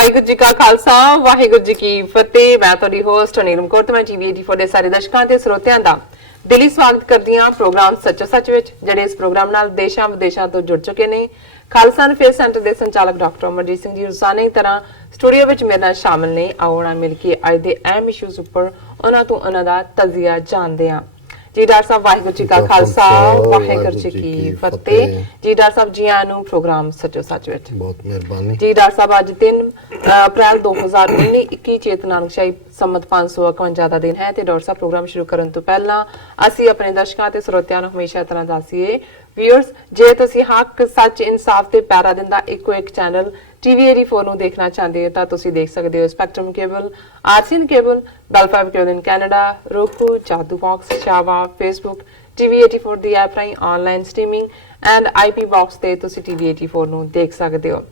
ਵਾਹਿਗੁਰੂ ਜੀ ਕਾ ਖਾਲਸਾ ਵਾਹਿਗੁਰੂ ਜੀ ਕੀ ਫਤਿਹ। ਮੈਂ ਤੁਹਾਡੀ ਹੋਸਟ ਨੀਲਮ ਕੌਰ ਤੇ ਮੈਂ TV84 ਦੇ ਸਾਰੇ ਦਰਸ਼ਕਾਂ ਤੇ ਸਰੋਤਿਆਂ ਦਾ ਦਿਲੀ ਸਵਾਗਤ ਕਰਦੀ ਹਾਂ ਪ੍ਰੋਗਰਾਮ ਸੱਚੋ ਸੱਚ ਵਿੱਚ, ਜਿਹੜੇ ਇਸ ਪ੍ਰੋਗਰਾਮ ਨਾਲ ਦੇਸ਼ਾਂ ਵਿਦੇਸ਼ਾਂ ਤੋਂ ਜੁੜ ਚੁੱਕੇ ਨੇ। ਖਾਲਸਾ ਅਫੇਅਰ ਸੈਂਟਰ ਦੇ ਸੰਚਾਲਕ ਡਾਕਟਰ ਅਮਰਜੀਤ ਸਿੰਘ ਜੀ ਰੋਜ਼ਾਨਾ ਦੀ ਤਰ੍ਹਾਂ ਸਟੂਡੀਓ ਵਿੱਚ ਮੇਰੇ ਨਾਲ ਸ਼ਾਮਿਲ ਨੇ। ਆਉਣਾ ਮਿਲ ਕੇ ਅੱਜ ਦੇ ਅਹਿਮ ਇਸ਼ੂਜ਼ ਉੱਪਰ ਉਹਨਾਂ ਤੋਂ ਉਹਨਾਂ ਦਾ ਤਜ਼ੀਆ ਜਾਣਦੇ ਹਾਂ। जी डॉक्टर साहब वाहिगुरू जी का खालसा वाहिगुरू जी की फतेह। जी डॉक्टर साहब जी आनू प्रोग्राम सचो सच विच बहुत मेहरबानी। जी डॉक्टर साहब अज 3 अप्रैल 2019 21 चेत नानकशाही संमत 551 ਦਾ ਦਿਨ ਹੈ ਤੇ ਡਾਕਟਰ ਸਾਹਿਬ ਪ੍ਰੋਗਰਾਮ ਸ਼ੁਰੂ ਕਰਨ ਤੋਂ ਪਹਿਲਾਂ ਅਸੀਂ ਆਪਣੇ ਦਰਸ਼ਕਾਂ ਤੇ ਸਰੋਤਿਆਂ ਨੂੰ ਹਮੇਸ਼ਾ ਤਰ੍ਹਾਂ ਦੱਸੀਏ ਵਿਊਅਰਸ, ਜੇ ਤੁਸੀਂ ਹੱਕ ਸੱਚ ਇਨਸਾਫ ਤੇ ਪੈਰਾ ਦਿੰਦਾ ਇੱਕੋ ਇੱਕ ਚੈਨਲ TV84 ਨੂੰ ਦੇਖਣਾ ਚਾਹੁੰਦੇ ਹੋ ਤਾਂ ਤੁਸੀਂ ਦੇਖ ਸਕਦੇ ਹੋ ਸਪੈਕਟਰਮ ਕੇਬਲ, ਆਰਸੀਐਨ ਕੇਬਲ, ਬੈਲ5 cable in Canada, roku, Jadoo box, ਸ਼ਾਵਾ, ਫੇਸਬੁੱਕ, TV84 ਦੀ ਐਪ ਰਾਹੀਂ online streaming and IP box ਤੇ ਤੁਸੀਂ TV84 ਨੂੰ ਦੇਖ ਸਕਦੇ ਹੋ।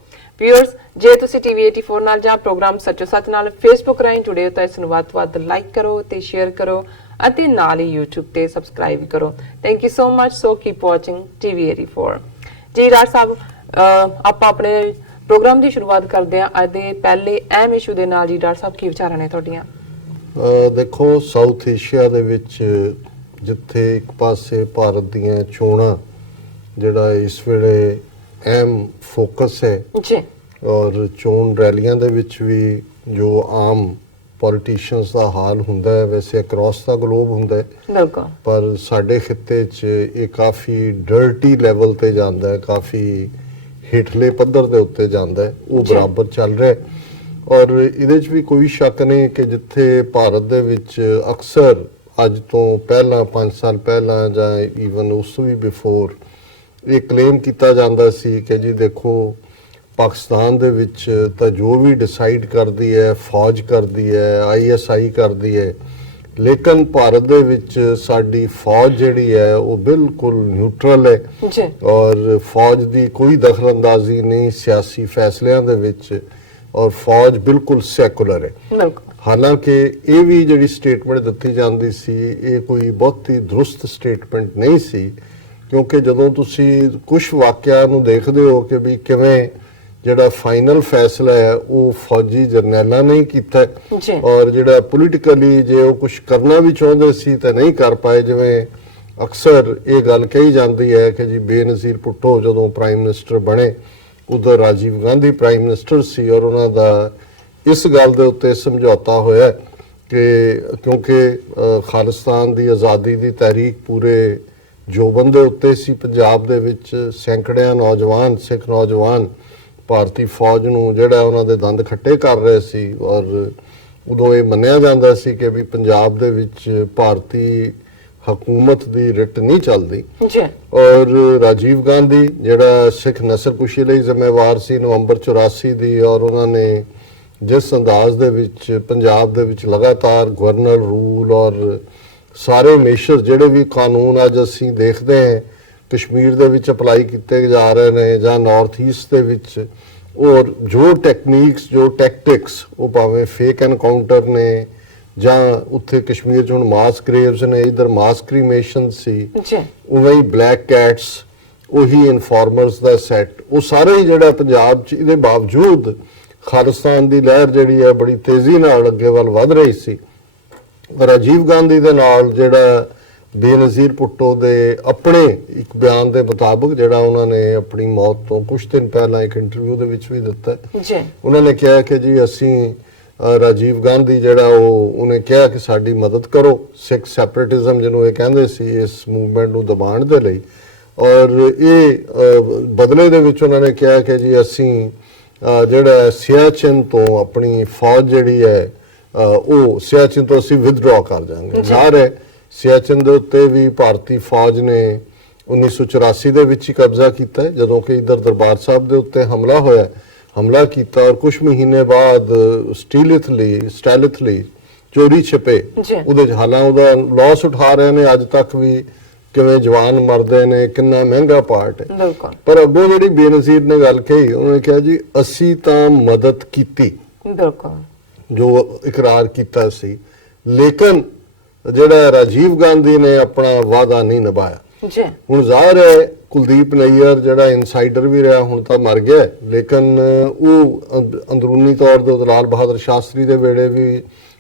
ਵਿਊਅਰਸ, ਜੇ ਤੁਸੀਂ TV84 ਨਾਲ ਜਾਂ ਪ੍ਰੋਗਰਾਮ ਸੱਚੋ ਸੱਚ ਨਾਲ ਫੇਸਬੁੱਕ ਰਾਹੀਂ ਜੁੜੇ ਹੋ ਤਾਂ ਇਸ ਨੂੰ ਵੱਧ ਤੋਂ ਵੱਧ ਲਾਈਕ ਕਰੋ ਤੇ ਸ਼ੇਅਰ ਕਰੋ ਅਤੇ ਨਾਲ ਹੀ YouTube ਤੇ ਸਬਸਕ੍ਰਾਈਬ ਕਰੋ। Thank you so much. So keep watching TV84। ਜੀ ਡਾਕਟਰ ਸਾਹਿਬ, ਆਪਾਂ ਆਪਣੇ ਪ੍ਰੋਗਰਾਮ ਦੀ ਸ਼ੁਰੂਆਤ ਕਰਦੇ ਹਾਂ ਅੱਜ ਦੇ ਪਹਿਲੇ ਅਹਿਮ ਇਸ਼ੂ ਦੇ ਨਾਲ। ਜੀ ਡਾਕਟਰ ਸਾਹਿਬ, ਕੀ ਵਿਚਾਰਾਂ ਨੇ ਤੁਹਾਡੀਆਂ? ਦੇਖੋ, ਸਾਊਥ ਏਸ਼ੀਆ ਦੇ ਵਿੱਚ ਜਿੱਥੇ ਇੱਕ ਪਾਸੇ ਭਾਰਤ ਦੀਆਂ ਚੋਣਾਂ ਜਿਹੜਾ ਇਸ ਵੇਲੇ ਅਹਿਮ ਫੋਕਸ ਹੈ ਜੀ, ਔਰ ਚੋਣ ਰੈਲੀਆਂ ਦੇ ਵਿੱਚ ਵੀ ਜੋ ਆਮ ਪੋਲੀਟੀਸ਼ੀਅਨਸ ਦਾ ਹਾਲ ਹੁੰਦਾ ਹੈ ਵੈਸੇ ਅਕ੍ਰੋਸ ਦਾ ਗਲੋਬ ਹੁੰਦਾ ਹੈ, ਬਿਲਕੁਲ, ਪਰ ਸਾਡੇ ਖਿੱਤੇ 'ਚ ਇਹ ਕਾਫੀ ਡਰਟੀ ਲੈਵਲ ਤੇ ਜਾਂਦਾ ਹੈ, ਕਾਫੀ ਹੇਠਲੇ ਪੱਧਰ ਦੇ ਉੱਤੇ ਜਾਂਦਾ ਹੈ, ਉਹ ਬਰਾਬਰ ਚੱਲ ਰਿਹਾ ਹੈ। ਔਰ ਇਹਦੇ 'ਚ ਵੀ ਕੋਈ ਸ਼ੱਕ ਨਹੀਂ ਕਿ ਜਿੱਥੇ ਭਾਰਤ ਦੇ ਵਿੱਚ ਅਕਸਰ ਅੱਜ ਤੋਂ ਪਹਿਲਾਂ 5 ਸਾਲ ਪਹਿਲਾਂ ਜਾਂ ਈਵਨ ਉਸ ਤੋਂ ਵੀ ਬਿਫੋਰ ਇਹ ਕਲੇਮ ਕੀਤਾ ਜਾਂਦਾ ਸੀ ਕਿ ਜੀ ਦੇਖੋ ਪਾਕਿਸਤਾਨ ਦੇ ਵਿੱਚ ਤਾਂ ਜੋ ਵੀ ਡਿਸਾਈਡ ਕਰਦੀ ਹੈ ਫੌਜ ਕਰਦੀ ਹੈ, ISI ਕਰਦੀ ਹੈ, ਲੇਕਿਨ ਭਾਰਤ ਦੇ ਵਿੱਚ ਸਾਡੀ ਫੌਜ ਜਿਹੜੀ ਹੈ ਉਹ ਬਿਲਕੁਲ ਨਿਊਟਰਲ ਹੈ ਔਰ ਫੌਜ ਦੀ ਕੋਈ ਦਖਲਅੰਦਾਜ਼ੀ ਨਹੀਂ ਸਿਆਸੀ ਫੈਸਲਿਆਂ ਦੇ ਵਿੱਚ, ਔਰ ਫੌਜ ਬਿਲਕੁਲ ਸੈਕੂਲਰ ਹੈ। ਹਾਲਾਂਕਿ ਇਹ ਵੀ ਜਿਹੜੀ ਸਟੇਟਮੈਂਟ ਦਿੱਤੀ ਜਾਂਦੀ ਸੀ ਇਹ ਕੋਈ ਬਹੁਤੀ ਦਰੁਸਤ ਸਟੇਟਮੈਂਟ ਨਹੀਂ ਸੀ, ਕਿਉਂਕਿ ਜਦੋਂ ਤੁਸੀਂ ਕੁਝ ਵਾਕਿਆਂ ਨੂੰ ਦੇਖਦੇ ਹੋ ਕਿ ਵੀ ਕਿਵੇਂ ਜਿਹੜਾ ਫਾਈਨਲ ਫੈਸਲਾ ਹੈ ਉਹ ਫੌਜੀ ਜਰਨੈਲਾਂ ਨੇ ਕੀਤਾ ਔਰ ਜਿਹੜਾ ਪੋਲੀਟੀਕਲੀ ਜੇ ਉਹ ਕੁਝ ਕਰਨਾ ਵੀ ਚਾਹੁੰਦੇ ਸੀ ਤਾਂ ਨਹੀਂ ਕਰ ਪਾਏ। ਜਿਵੇਂ ਅਕਸਰ ਇਹ ਗੱਲ ਕਹੀ ਜਾਂਦੀ ਹੈ ਕਿ ਜੀ ਬੇਨਜ਼ੀਰ ਭੁੱਟੋ ਜਦੋਂ ਪ੍ਰਾਈਮ ਮਿਨਿਸਟਰ ਬਣੇ ਉਦੋਂ ਰਾਜੀਵ ਗਾਂਧੀ ਪ੍ਰਾਈਮ ਮਿਨਿਸਟਰ ਸੀ ਔਰ ਉਹਨਾਂ ਦਾ ਇਸ ਗੱਲ ਦੇ ਉੱਤੇ ਸਮਝੌਤਾ ਹੋਇਆ ਕਿ ਕਿਉਂਕਿ ਖਾਲਿਸਤਾਨ ਦੀ ਆਜ਼ਾਦੀ ਦੀ ਤਹਿਰੀਕ ਪੂਰੇ ਜੋਬਨ ਦੇ ਉੱਤੇ ਸੀ, ਪੰਜਾਬ ਦੇ ਵਿੱਚ ਸੈਂਕੜਿਆਂ ਨੌਜਵਾਨ ਸਿੱਖ ਨੌਜਵਾਨ ਭਾਰਤੀ ਫੌਜ ਨੂੰ ਜਿਹੜਾ ਉਹਨਾਂ ਦੇ ਦੰਦ ਖੱਟੇ ਕਰ ਰਹੇ ਸੀ ਔਰ ਉਦੋਂ ਇਹ ਮੰਨਿਆ ਜਾਂਦਾ ਸੀ ਕਿ ਵੀ ਪੰਜਾਬ ਦੇ ਵਿੱਚ ਭਾਰਤੀ ਹਕੂਮਤ ਦੀ ਰਿਟ ਨਹੀਂ ਚੱਲਦੀ। ਔਰ ਰਾਜੀਵ ਗਾਂਧੀ ਜਿਹੜਾ ਸਿੱਖ ਨਸਲਕੁਸ਼ੀ ਲਈ ਜ਼ਿੰਮੇਵਾਰ ਸੀ ਨਵੰਬਰ 84 ਦੀ, ਔਰ ਉਹਨਾਂ ਨੇ ਜਿਸ ਅੰਦਾਜ਼ ਦੇ ਵਿੱਚ ਪੰਜਾਬ ਦੇ ਵਿੱਚ ਲਗਾਤਾਰ ਗਵਰਨਰ ਰੂਲ ਔਰ ਸਾਰੇ ਮੇਸ਼ਰ ਜਿਹੜੇ ਵੀ ਕਾਨੂੰਨ ਅੱਜ ਅਸੀਂ ਦੇਖਦੇ ਹਾਂ ਕਸ਼ਮੀਰ ਦੇ ਵਿੱਚ ਅਪਲਾਈ ਕੀਤੇ ਜਾ ਰਹੇ ਨੇ ਜਾਂ ਨਾਰਥ ਈਸਟ ਦੇ ਵਿੱਚ, ਔਰ ਜੋ ਟੈਕਨੀਕਸ ਜੋ ਟੈਕਟਿਕਸ ਉਹ ਭਾਵੇਂ ਫੇਕ ਐਨਕਾਊਂਟਰ ਨੇ ਜਾਂ ਉੱਥੇ ਕਸ਼ਮੀਰ 'ਚ ਹੁਣ ਮਾਸ ਗ੍ਰੇਵਸ ਨੇ, ਇਧਰ ਮਾਸ ਕ੍ਰੀਮੇਸ਼ਨ ਸੀ, ਉਵੇਂ ਹੀ ਬਲੈਕ ਕੈਟਸ, ਉਹੀ ਇਨਫਾਰਮਰਸ ਦਾ ਸੈੱਟ, ਉਹ ਸਾਰੇ ਹੀ ਜਿਹੜਾ ਪੰਜਾਬ 'ਚ ਇਹਦੇ ਬਾਵਜੂਦ ਖਾਲਿਸਤਾਨ ਦੀ ਲਹਿਰ ਜਿਹੜੀ ਹੈ ਬੜੀ ਤੇਜ਼ੀ ਨਾਲ ਅੱਗੇ ਵੱਲ ਵੱਧ ਰਹੀ ਸੀ। ਰਾਜੀਵ ਗਾਂਧੀ ਦੇ ਨਾਲ ਜਿਹੜਾ ਬੇਨਜ਼ੀਰ ਭੁੱਟੋ ਦੇ ਆਪਣੇ ਇੱਕ ਬਿਆਨ ਦੇ ਮੁਤਾਬਕ ਜਿਹੜਾ ਉਹਨਾਂ ਨੇ ਆਪਣੀ ਮੌਤ ਤੋਂ ਕੁਝ ਦਿਨ ਪਹਿਲਾਂ ਇੱਕ ਇੰਟਰਵਿਊ ਦੇ ਵਿੱਚ ਵੀ ਦਿੱਤਾ, ਉਹਨਾਂ ਨੇ ਕਿਹਾ ਕਿ ਜੀ ਅਸੀਂ ਰਾਜੀਵ ਗਾਂਧੀ ਜਿਹੜਾ ਉਹਨੇ ਕਿਹਾ ਕਿ ਸਾਡੀ ਮਦਦ ਕਰੋ ਸਿੱਖ ਸੈਪਰੇਟਿਜ਼ਮ ਜਿਹਨੂੰ ਇਹ ਕਹਿੰਦੇ ਸੀ ਇਸ ਮੂਵਮੈਂਟ ਨੂੰ ਦਬਾਉਣ ਦੇ ਲਈ, ਔਰ ਇਹ ਬਦਲੇ ਦੇ ਵਿੱਚ ਉਹਨਾਂ ਨੇ ਕਿਹਾ ਕਿ ਜੀ ਅਸੀਂ ਜਿਹੜਾ ਸਿਆਚਿਨ ਤੋਂ ਆਪਣੀ ਫੌਜ ਜਿਹੜੀ ਹੈ ਉਹ ਸਿਆਚਿਨ ਤੋਂ ਅਸੀਂ ਵਿਦਡਰਾ ਕਰ ਜਾਵਾਂਗੇ। ਜ਼ਾਹਰ ਹੈ ਸਿਆਚਿਨ ਦੇ ਉੱਤੇ ਵੀ ਭਾਰਤੀ ਫੌਜ ਨੇ 1984 ਦੇ ਵਿੱਚ ਹੀ ਕਬਜ਼ਾ ਕੀਤਾ ਹੈ ਜਦੋਂ ਕਿ ਇਧਰ ਦਰਬਾਰ ਸਾਹਿਬ ਦੇ ਉੱਤੇ ਹਮਲਾ ਕੀਤਾ ਔਰ ਕੁਝ ਮਹੀਨੇ ਬਾਅਦ ਸਟੈਲਿਥਲੀ ਚੋਰੀ ਛਿਪੇ ਉਹਦੇ ਹਾਲਾਂ ਉਹਦਾ ਲਾਸ ਉਠਾ ਰਹੇ ਨੇ ਅੱਜ ਤੱਕ ਵੀ, ਕਿਵੇਂ ਜਵਾਨ ਮਰਦੇ ਨੇ, ਕਿੰਨਾ ਮਹਿੰਗਾ ਪਾਰਟ ਹੈ। ਪਰ ਅੱਗੋਂ ਜਿਹੜੀ ਬੇਨਜ਼ੀਰ ਨੇ ਗੱਲ ਕਹੀ ਉਹਨੇ ਕਿਹਾ ਜੀ ਅਸੀਂ ਤਾਂ ਮਦਦ ਕੀਤੀ ਜੋ ਇਕਰਾਰ ਕੀਤਾ ਸੀ, ਲੇਕਿਨ ਜਿਹੜਾ ਰਾਜੀਵ ਗਾਂਧੀ ਨੇ ਆਪਣਾ ਵਾਅਦਾ ਨਹੀਂ ਨਿਭਾਇਆ। ਜੀ ਹੁਣ ਜ਼ਾਹਿਰ ਹੈ ਕੁਲਦੀਪ ਨਈਅਰ ਜਿਹੜਾ ਇਨਸਾਈਡਰ ਵੀ ਰਿਹਾ ਹੁਣ ਤਾਂ ਮਰ ਗਿਆ ਲੇਕਿਨ ਉਹ ਅੰਦਰੂਨੀ ਤੌਰ ਤੇ ਲਾਲ ਬਹਾਦਰ ਸ਼ਾਸਤਰੀ ਦੇ ਵੇਲੇ ਵੀ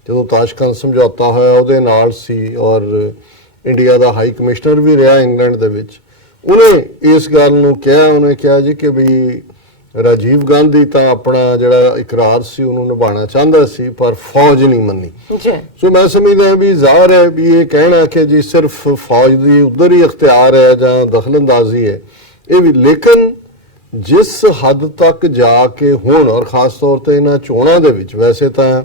ਜਦੋਂ ਤਾਸ਼ਕੰਦ ਸਮਝੌਤਾ ਹੋਇਆ ਉਹਦੇ ਨਾਲ ਸੀ ਔਰ ਇੰਡੀਆ ਦਾ ਹਾਈ ਕਮਿਸ਼ਨਰ ਵੀ ਰਿਹਾ ਇੰਗਲੈਂਡ ਦੇ ਵਿੱਚ। ਉਹਨੇ ਇਸ ਗੱਲ ਨੂੰ ਕਿਹਾ, ਉਹਨੇ ਕਿਹਾ ਜੀ ਕਿ ਵੀ ਰਾਜੀਵ ਗਾਂਧੀ ਤਾਂ ਆਪਣਾ ਜਿਹੜਾ ਇਕਰਾਰ ਸੀ ਉਹਨੂੰ ਨਿਭਾਉਣਾ ਚਾਹੁੰਦਾ ਸੀ ਪਰ ਫੌਜ ਨਹੀਂ ਮੰਨੀ। ਜੀ ਸੋ ਮੈਂ ਸਮਝਦਾ ਵੀ ਜ਼ਾਹਰ ਹੈ ਵੀ ਇਹ ਕਹਿਣਾ ਕਿ ਜੀ ਸਿਰਫ ਫੌਜ ਦੀ ਉਧਰ ਹੀ ਇਖਤਿਆਰ ਹੈ ਜਾਂ ਦਖਲਅੰਦਾਜ਼ੀ ਹੈ ਇਹ ਵੀ, ਲੇਕਿਨ ਜਿਸ ਹੱਦ ਤੱਕ ਜਾ ਕੇ ਹੁਣ ਔਰ ਖਾਸ ਤੌਰ ਤੇ ਇਹਨਾਂ ਚੋਣਾਂ ਦੇ ਵਿੱਚ ਵੈਸੇ ਤਾਂ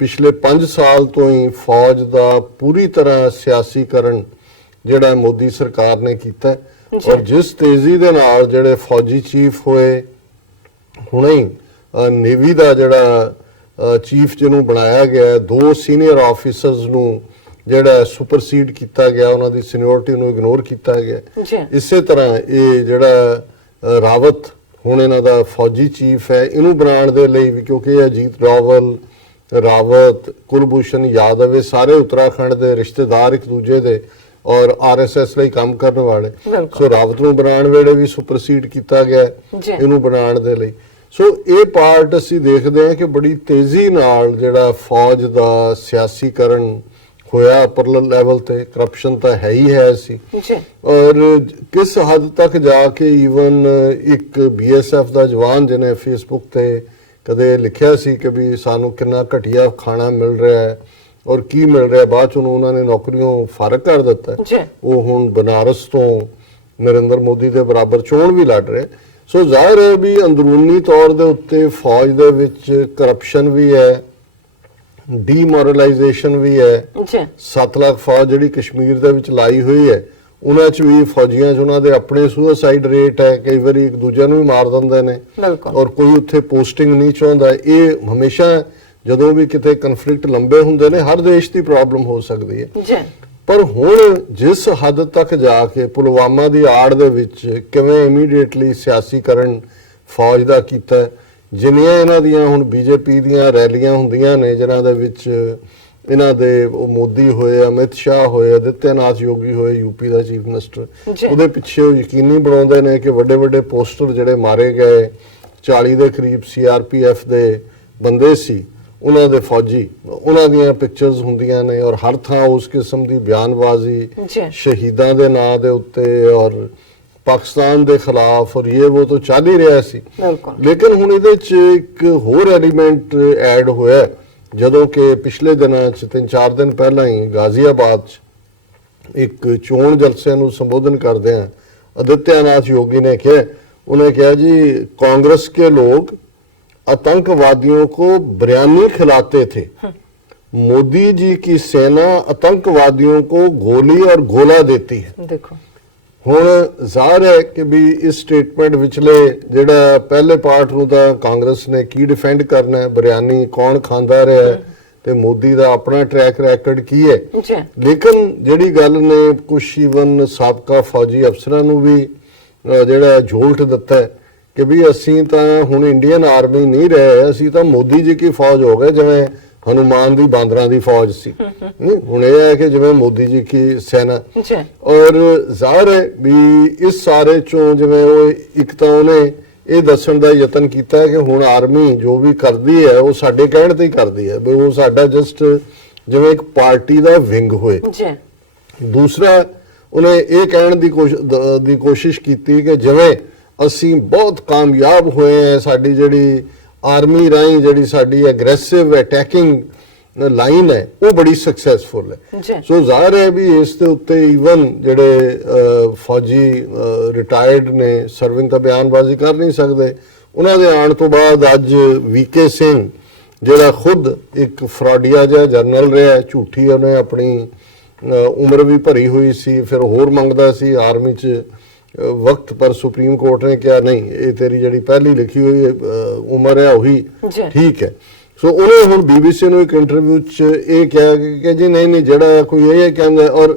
ਪਿਛਲੇ 5 ਸਾਲ ਤੋਂ ਹੀ ਫੌਜ ਦਾ ਪੂਰੀ ਤਰ੍ਹਾਂ ਸਿਆਸੀਕਰਨ ਜਿਹੜਾ ਮੋਦੀ ਸਰਕਾਰ ਨੇ ਕੀਤਾ ਔਰ ਜਿਸ ਤੇਜ਼ੀ ਦੇ ਨਾਲ ਜਿਹੜੇ ਫੌਜੀ ਚੀਫ ਹੋਏ ਹੁਣੇ ਹੀ ਨੇਵੀ ਦਾ ਜਿਹੜਾ ਚੀਫ ਜਿਹਨੂੰ ਬਣਾਇਆ ਗਿਆ 2 ਸੀਨੀਅਰ ਆਫੀਸਰਸ ਨੂੰ ਜਿਹੜਾ ਸੁਪਰਸੀਡ ਕੀਤਾ ਗਿਆ, ਉਹਨਾਂ ਦੀ ਸੀਨੀਅਰਿਟੀ ਨੂੰ ਇਗਨੋਰ ਕੀਤਾ ਗਿਆ। ਇਸੇ ਤਰ੍ਹਾਂ ਇਹ ਜਿਹੜਾ ਰਾਵਤ ਹੁਣ ਇਹਨਾਂ ਦਾ ਫੌਜੀ ਚੀਫ ਹੈ ਇਹਨੂੰ ਬਣਾਉਣ ਦੇ ਲਈ ਵੀ ਕਿਉਂਕਿ ਅਜੀਤ ਡੋਵਲ ਰਾਵਤ ਕੁਲਭੂਸ਼ਣ ਯਾਦਵ ਇਹ ਸਾਰੇ ਉੱਤਰਾਖੰਡ ਦੇ ਰਿਸ਼ਤੇਦਾਰ ਇੱਕ ਦੂਜੇ ਦੇ ਔਰ ਆਰਐਸਐਸ ਲਈ ਕੰਮ ਕਰਨ ਵਾਲੇ, ਸੋ ਰਾਵਤ ਨੂੰ ਬਣਾਉਣ ਵੇਲੇ ਵੀ ਸੁਪਰਸੀਡ ਕੀਤਾ ਗਿਆ ਇਹਨੂੰ ਬਣਾਉਣ ਦੇ ਲਈ। ਸੋ ਇਹ ਪਾਰਟ ਅਸੀਂ ਦੇਖਦੇ ਹਾਂ ਕਿ ਬੜੀ ਤੇਜ਼ੀ ਨਾਲ ਜਿਹੜਾ ਫੌਜ ਦਾ ਸਿਆਸੀਕਰਨ ਹੋਇਆ ਉੱਪਰ ਲੈਵਲ ਤੇ, ਕਰਪਸ਼ਨ ਤਾਂ ਹੈ ਹੀ ਹੈ ਸੀ ਔਰ ਕਿਸ ਹੱਦ ਤੱਕ ਜਾ ਕੇ ਈਵਨ ਇੱਕ ਬੀਐਸਐਫ ਦਾ ਜਵਾਨ ਜਿਹਨੇ ਫੇਸਬੁੱਕ ਤੇ ਕਦੇ ਲਿਖਿਆ ਸੀ ਕਿ ਵੀ ਸਾਨੂੰ ਕਿੰਨਾ ਘਟੀਆ ਖਾਣਾ ਮਿਲ ਰਿਹਾ ਹੈ ਔਰ ਕੀ ਮਿਲ ਰਿਹਾ, ਬਾਅਦ ਚ ਉਹਨਾਂ ਨੇ ਨੌਕਰੀਆਂ ਫਰਕ ਕਰ ਦਿੱਤਾ, ਉਹ ਹੁਣ ਬਨਾਰਸ ਤੋਂ ਨਰਿੰਦਰ ਮੋਦੀ ਦੇ ਬਰਾਬਰ ਚੋਣ ਵੀ ਲੜ ਰਹੇ। ਸੋ ਜ਼ਾਹਿਰ ਹੈ ਵੀ ਅੰਦਰੂਨੀ ਤੌਰ ਦੇ ਉੱਤੇ ਫੌਜ ਦੇ ਵਿੱਚ ਕਰਪਸ਼ਨ ਵੀ ਹੈ, ਡੀਮੋਰਲਾਈਜੇਸ਼ਨ ਵੀ ਹੈ। 7 ਲੱਖ ਫੌਜ ਜਿਹੜੀ ਕਸ਼ਮੀਰ ਦੇ ਵਿੱਚ ਲਾਈ ਹੋਈ ਹੈ ਉਹਨਾਂ ਚ ਵੀ ਫੌਜੀਆਂ ਚ ਉਹਨਾਂ ਦੇ ਆਪਣੇ ਸੁਸਾਈਡ ਰੇਟ ਹੈ, ਕਈ ਵਾਰੀ ਇੱਕ ਦੂਜਿਆਂ ਨੂੰ ਵੀ ਮਾਰ ਦਿੰਦੇ ਨੇ ਔਰ ਕੋਈ ਉੱਥੇ ਪੋਸਟਿੰਗ ਨਹੀਂ ਚਾਹੁੰਦਾ। ਇਹ ਹਮੇਸ਼ਾ ਜਦੋਂ ਵੀ ਕਿਤੇ ਕਨਫਲਿਕਟ ਲੰਬੇ ਹੁੰਦੇ ਨੇ ਹਰ ਦੇਸ਼ ਦੀ ਪ੍ਰੋਬਲਮ ਹੋ ਸਕਦੀ ਹੈ, ਪਰ ਹੁਣ ਜਿਸ ਹੱਦ ਤੱਕ ਜਾ ਕੇ ਪੁਲਵਾਮਾ ਦੀ ਆੜ ਦੇ ਵਿੱਚ ਕਿਵੇਂ ਇਮੀਡੀਏਟਲੀ ਸਿਆਸੀਕਰਨ ਫੌਜ ਦਾ ਕੀਤਾ, ਜਿੰਨੀਆਂ ਇਹਨਾਂ ਦੀਆਂ ਹੁਣ ਬੀਜੇਪੀ ਦੀਆਂ ਰੈਲੀਆਂ ਹੁੰਦੀਆਂ ਨੇ ਜਿਨ੍ਹਾਂ ਦੇ ਵਿੱਚ ਇਹਨਾਂ ਦੇ ਉਹ ਮੋਦੀ ਹੋਏ, ਅਮਿਤ ਸ਼ਾਹ ਹੋਏ, ਆਦਿੱਤਿਆਨਾਥ ਯੋਗੀ ਹੋਏ ਯੂਪੀ ਦਾ ਚੀਫ ਮਿਨਿਸਟਰ, ਉਹਦੇ ਪਿੱਛੇ ਉਹ ਯਕੀਨੀ ਬਣਾਉਂਦੇ ਨੇ ਕਿ ਵੱਡੇ ਵੱਡੇ ਪੋਸਟਰ ਜਿਹੜੇ ਮਾਰੇ ਗਏ 40 ਦੇ ਕਰੀਬ ਸੀਆਰਪੀਐਫ ਦੇ ਬੰਦੇ ਸੀ ਉਹਨਾਂ ਦੇ ਫੌਜੀ, ਉਹਨਾਂ ਦੀਆਂ ਪਿਕਚਰਸ ਹੁੰਦੀਆਂ ਨੇ ਔਰ ਹਰ ਥਾਂ ਉਸ ਕਿਸਮ ਦੀ ਬਿਆਨਬਾਜ਼ੀ ਸ਼ਹੀਦਾਂ ਦੇ ਨਾਂ ਦੇ ਉੱਤੇ ਔਰ ਪਾਕਿਸਤਾਨ ਦੇ ਖਿਲਾਫ ਔਰ ਇਹ ਉਹ ਤਾਂ ਚੱਲ ਹੀ ਰਿਹਾ ਸੀ। ਲੇਕਿਨ ਹੁਣ ਇਹਦੇ 'ਚ ਇੱਕ ਹੋਰ ਐਲੀਮੈਂਟ ਐਡ ਹੋਇਆ ਜਦੋਂ ਕਿ ਪਿਛਲੇ ਦਿਨਾਂ 'ਚ 3-4 ਦਿਨ ਪਹਿਲਾਂ ਹੀ ਗਾਜ਼ੀਆਬਾਦ 'ਚ ਇੱਕ ਚੋਣ ਜਲਸੇ ਨੂੰ ਸੰਬੋਧਨ ਕਰਦੇ ਆ ਆਦਿੱਤਿਆਨਾਥ ਯੋਗੀ ਨੇ ਕਿਹਾ, ਉਹਨੇ ਕਿਹਾ ਜੀ ਕਾंग्रेस के लोग आतंकवादियों को बिरयानी खिलाते थे, मोदी जी की सेना आतंकवादियों को गोली और गोला देती है। देखो ਹੁਣ ਜ਼ਾਹਰ ਹੈ ਕਿ ਵੀ ਇਸ ਸਟੇਟਮੈਂਟ ਵਿਚਲੇ ਜਿਹੜਾ ਪਹਿਲੇ ਪਾਰਟ ਨੂੰ ਤਾਂ ਕਾਂਗਰਸ ਨੇ ਕੀ ਡਿਫੈਂਡ ਕਰਨਾ ਹੈ, ਬਿਰਿਆਨੀ ਕੌਣ ਖਾਂਦਾ ਰਿਹਾ ਤੇ ਮੋਦੀ ਦਾ ਆਪਣਾ ਟਰੈਕ ਰੈਕੋਰਡ ਕੀ ਹੈ, ਲੇਕਿਨ ਜਿਹੜੀ ਗੱਲ ਨੇ ਕੁਛ ਈਵਨ ਸਾਬਕਾ ਫੌਜੀ ਅਫਸਰਾਂ ਨੂੰ ਵੀ ਜਿਹੜਾ ਝੋਲਟ ਦਿੱਤਾ ਹੈ ਕਿ ਵੀ ਅਸੀਂ ਤਾਂ ਹੁਣ ਇੰਡੀਅਨ ਆਰਮੀ ਨਹੀਂ ਰਹੇ, ਅਸੀਂ ਤਾਂ ਮੋਦੀ ਜੀ ਕੀ ਫੌਜ ਹੋ ਗਏ, ਜਿਵੇਂ ਹਨੂਮਾਨ ਦੀ ਬਾਂਦਰਾਂ ਦੀ ਫੌਜ ਸੀ। ਹੁਣ ਇਹ ਹੈ ਕਿ ਜਿਵੇਂ ਮੋਦੀ ਜੀ ਕੀ ਸੈਨਾ ਔਰ ਜ਼ਾਹਰ ਹੈ ਵੀ ਇਸ ਸਾਰੇ ਚੋਂ ਜਿਵੇਂ ਉਹ ਇੱਕ ਤਾਂ ਉਹਨੇ ਇਹ ਦੱਸਣ ਦਾ ਯਤਨ ਕੀਤਾ ਹੈ ਕਿ ਹੁਣ ਆਰਮੀ ਜੋ ਵੀ ਕਰਦੀ ਹੈ ਉਹ ਸਾਡੇ ਕਹਿਣ ਤੇ ਹੀ ਕਰਦੀ ਹੈ, ਵੀ ਉਹ ਸਾਡਾ ਜਸਟ ਜਿਵੇਂ ਇੱਕ ਪਾਰਟੀ ਦਾ ਵਿੰਗ ਹੋਏ। ਦੂਸਰਾ ਉਹਨੇ ਇਹ ਕਹਿਣ ਦੀ ਕੋਸ਼ਿਸ਼ ਕੀਤੀ ਕਿ ਜਿਵੇਂ ਅਸੀਂ ਬਹੁਤ ਕਾਮਯਾਬ ਹੋਏ ਹਾਂ, ਸਾਡੀ ਜਿਹੜੀ ਆਰਮੀ ਰਾਹੀਂ ਜਿਹੜੀ ਸਾਡੀ ਐਗਰੈਸਿਵ ਅਟੈਕਿੰਗ ਲਾਈਨ ਹੈ ਉਹ ਬੜੀ ਸਕਸੈਸਫੁਲ ਹੈ। ਸੋ ਜ਼ਾਹਿਰ ਹੈ ਵੀ ਇਸ ਦੇ ਉੱਤੇ ਈਵਨ ਜਿਹੜੇ ਫੌਜੀ ਰਿਟਾਇਰਡ ਨੇ ਸਰਵਿੰਗ ਤਾਂ ਬਿਆਨਬਾਜ਼ੀ ਕਰ ਨਹੀਂ ਸਕਦੇ, ਉਹਨਾਂ ਦੇ ਆਉਣ ਤੋਂ ਬਾਅਦ ਅੱਜ ਵੀਕੇ ਸਿੰਘ ਜਿਹੜਾ ਖੁਦ ਇੱਕ ਫਰਾਡੀਆ ਜਿਹਾ ਜਰਨਲ ਰਿਹਾ, ਝੂਠੀ ਉਹਨੇ ਆਪਣੀ ਉਮਰ ਵੀ ਭਰੀ ਹੋਈ ਸੀ, ਫਿਰ ਹੋਰ ਮੰਗਦਾ ਸੀ ਆਰਮੀ 'ਚ ਵਕਤ, ਪਰ ਸੁਪਰੀਮ ਕੋਰਟ ਨੇ ਕਿਹਾ ਨਹੀਂ ਇਹ ਤੇਰੀ ਜਿਹੜੀ ਪਹਿਲੀ ਲਿਖੀ ਹੋਈ ਉਮਰ ਹੈ ਉਹੀ ਠੀਕ ਹੈ। ਸੋ ਉਹਨੇ ਹੁਣ BBC ਨੂੰ ਇੱਕ ਇੰਟਰਵਿਊ 'ਚ ਇਹ ਕਿਹਾ ਕਿ ਜੀ ਨਹੀਂ ਜਿਹੜਾ ਕੋਈ ਇਹ ਕਹਿੰਦਾ, ਔਰ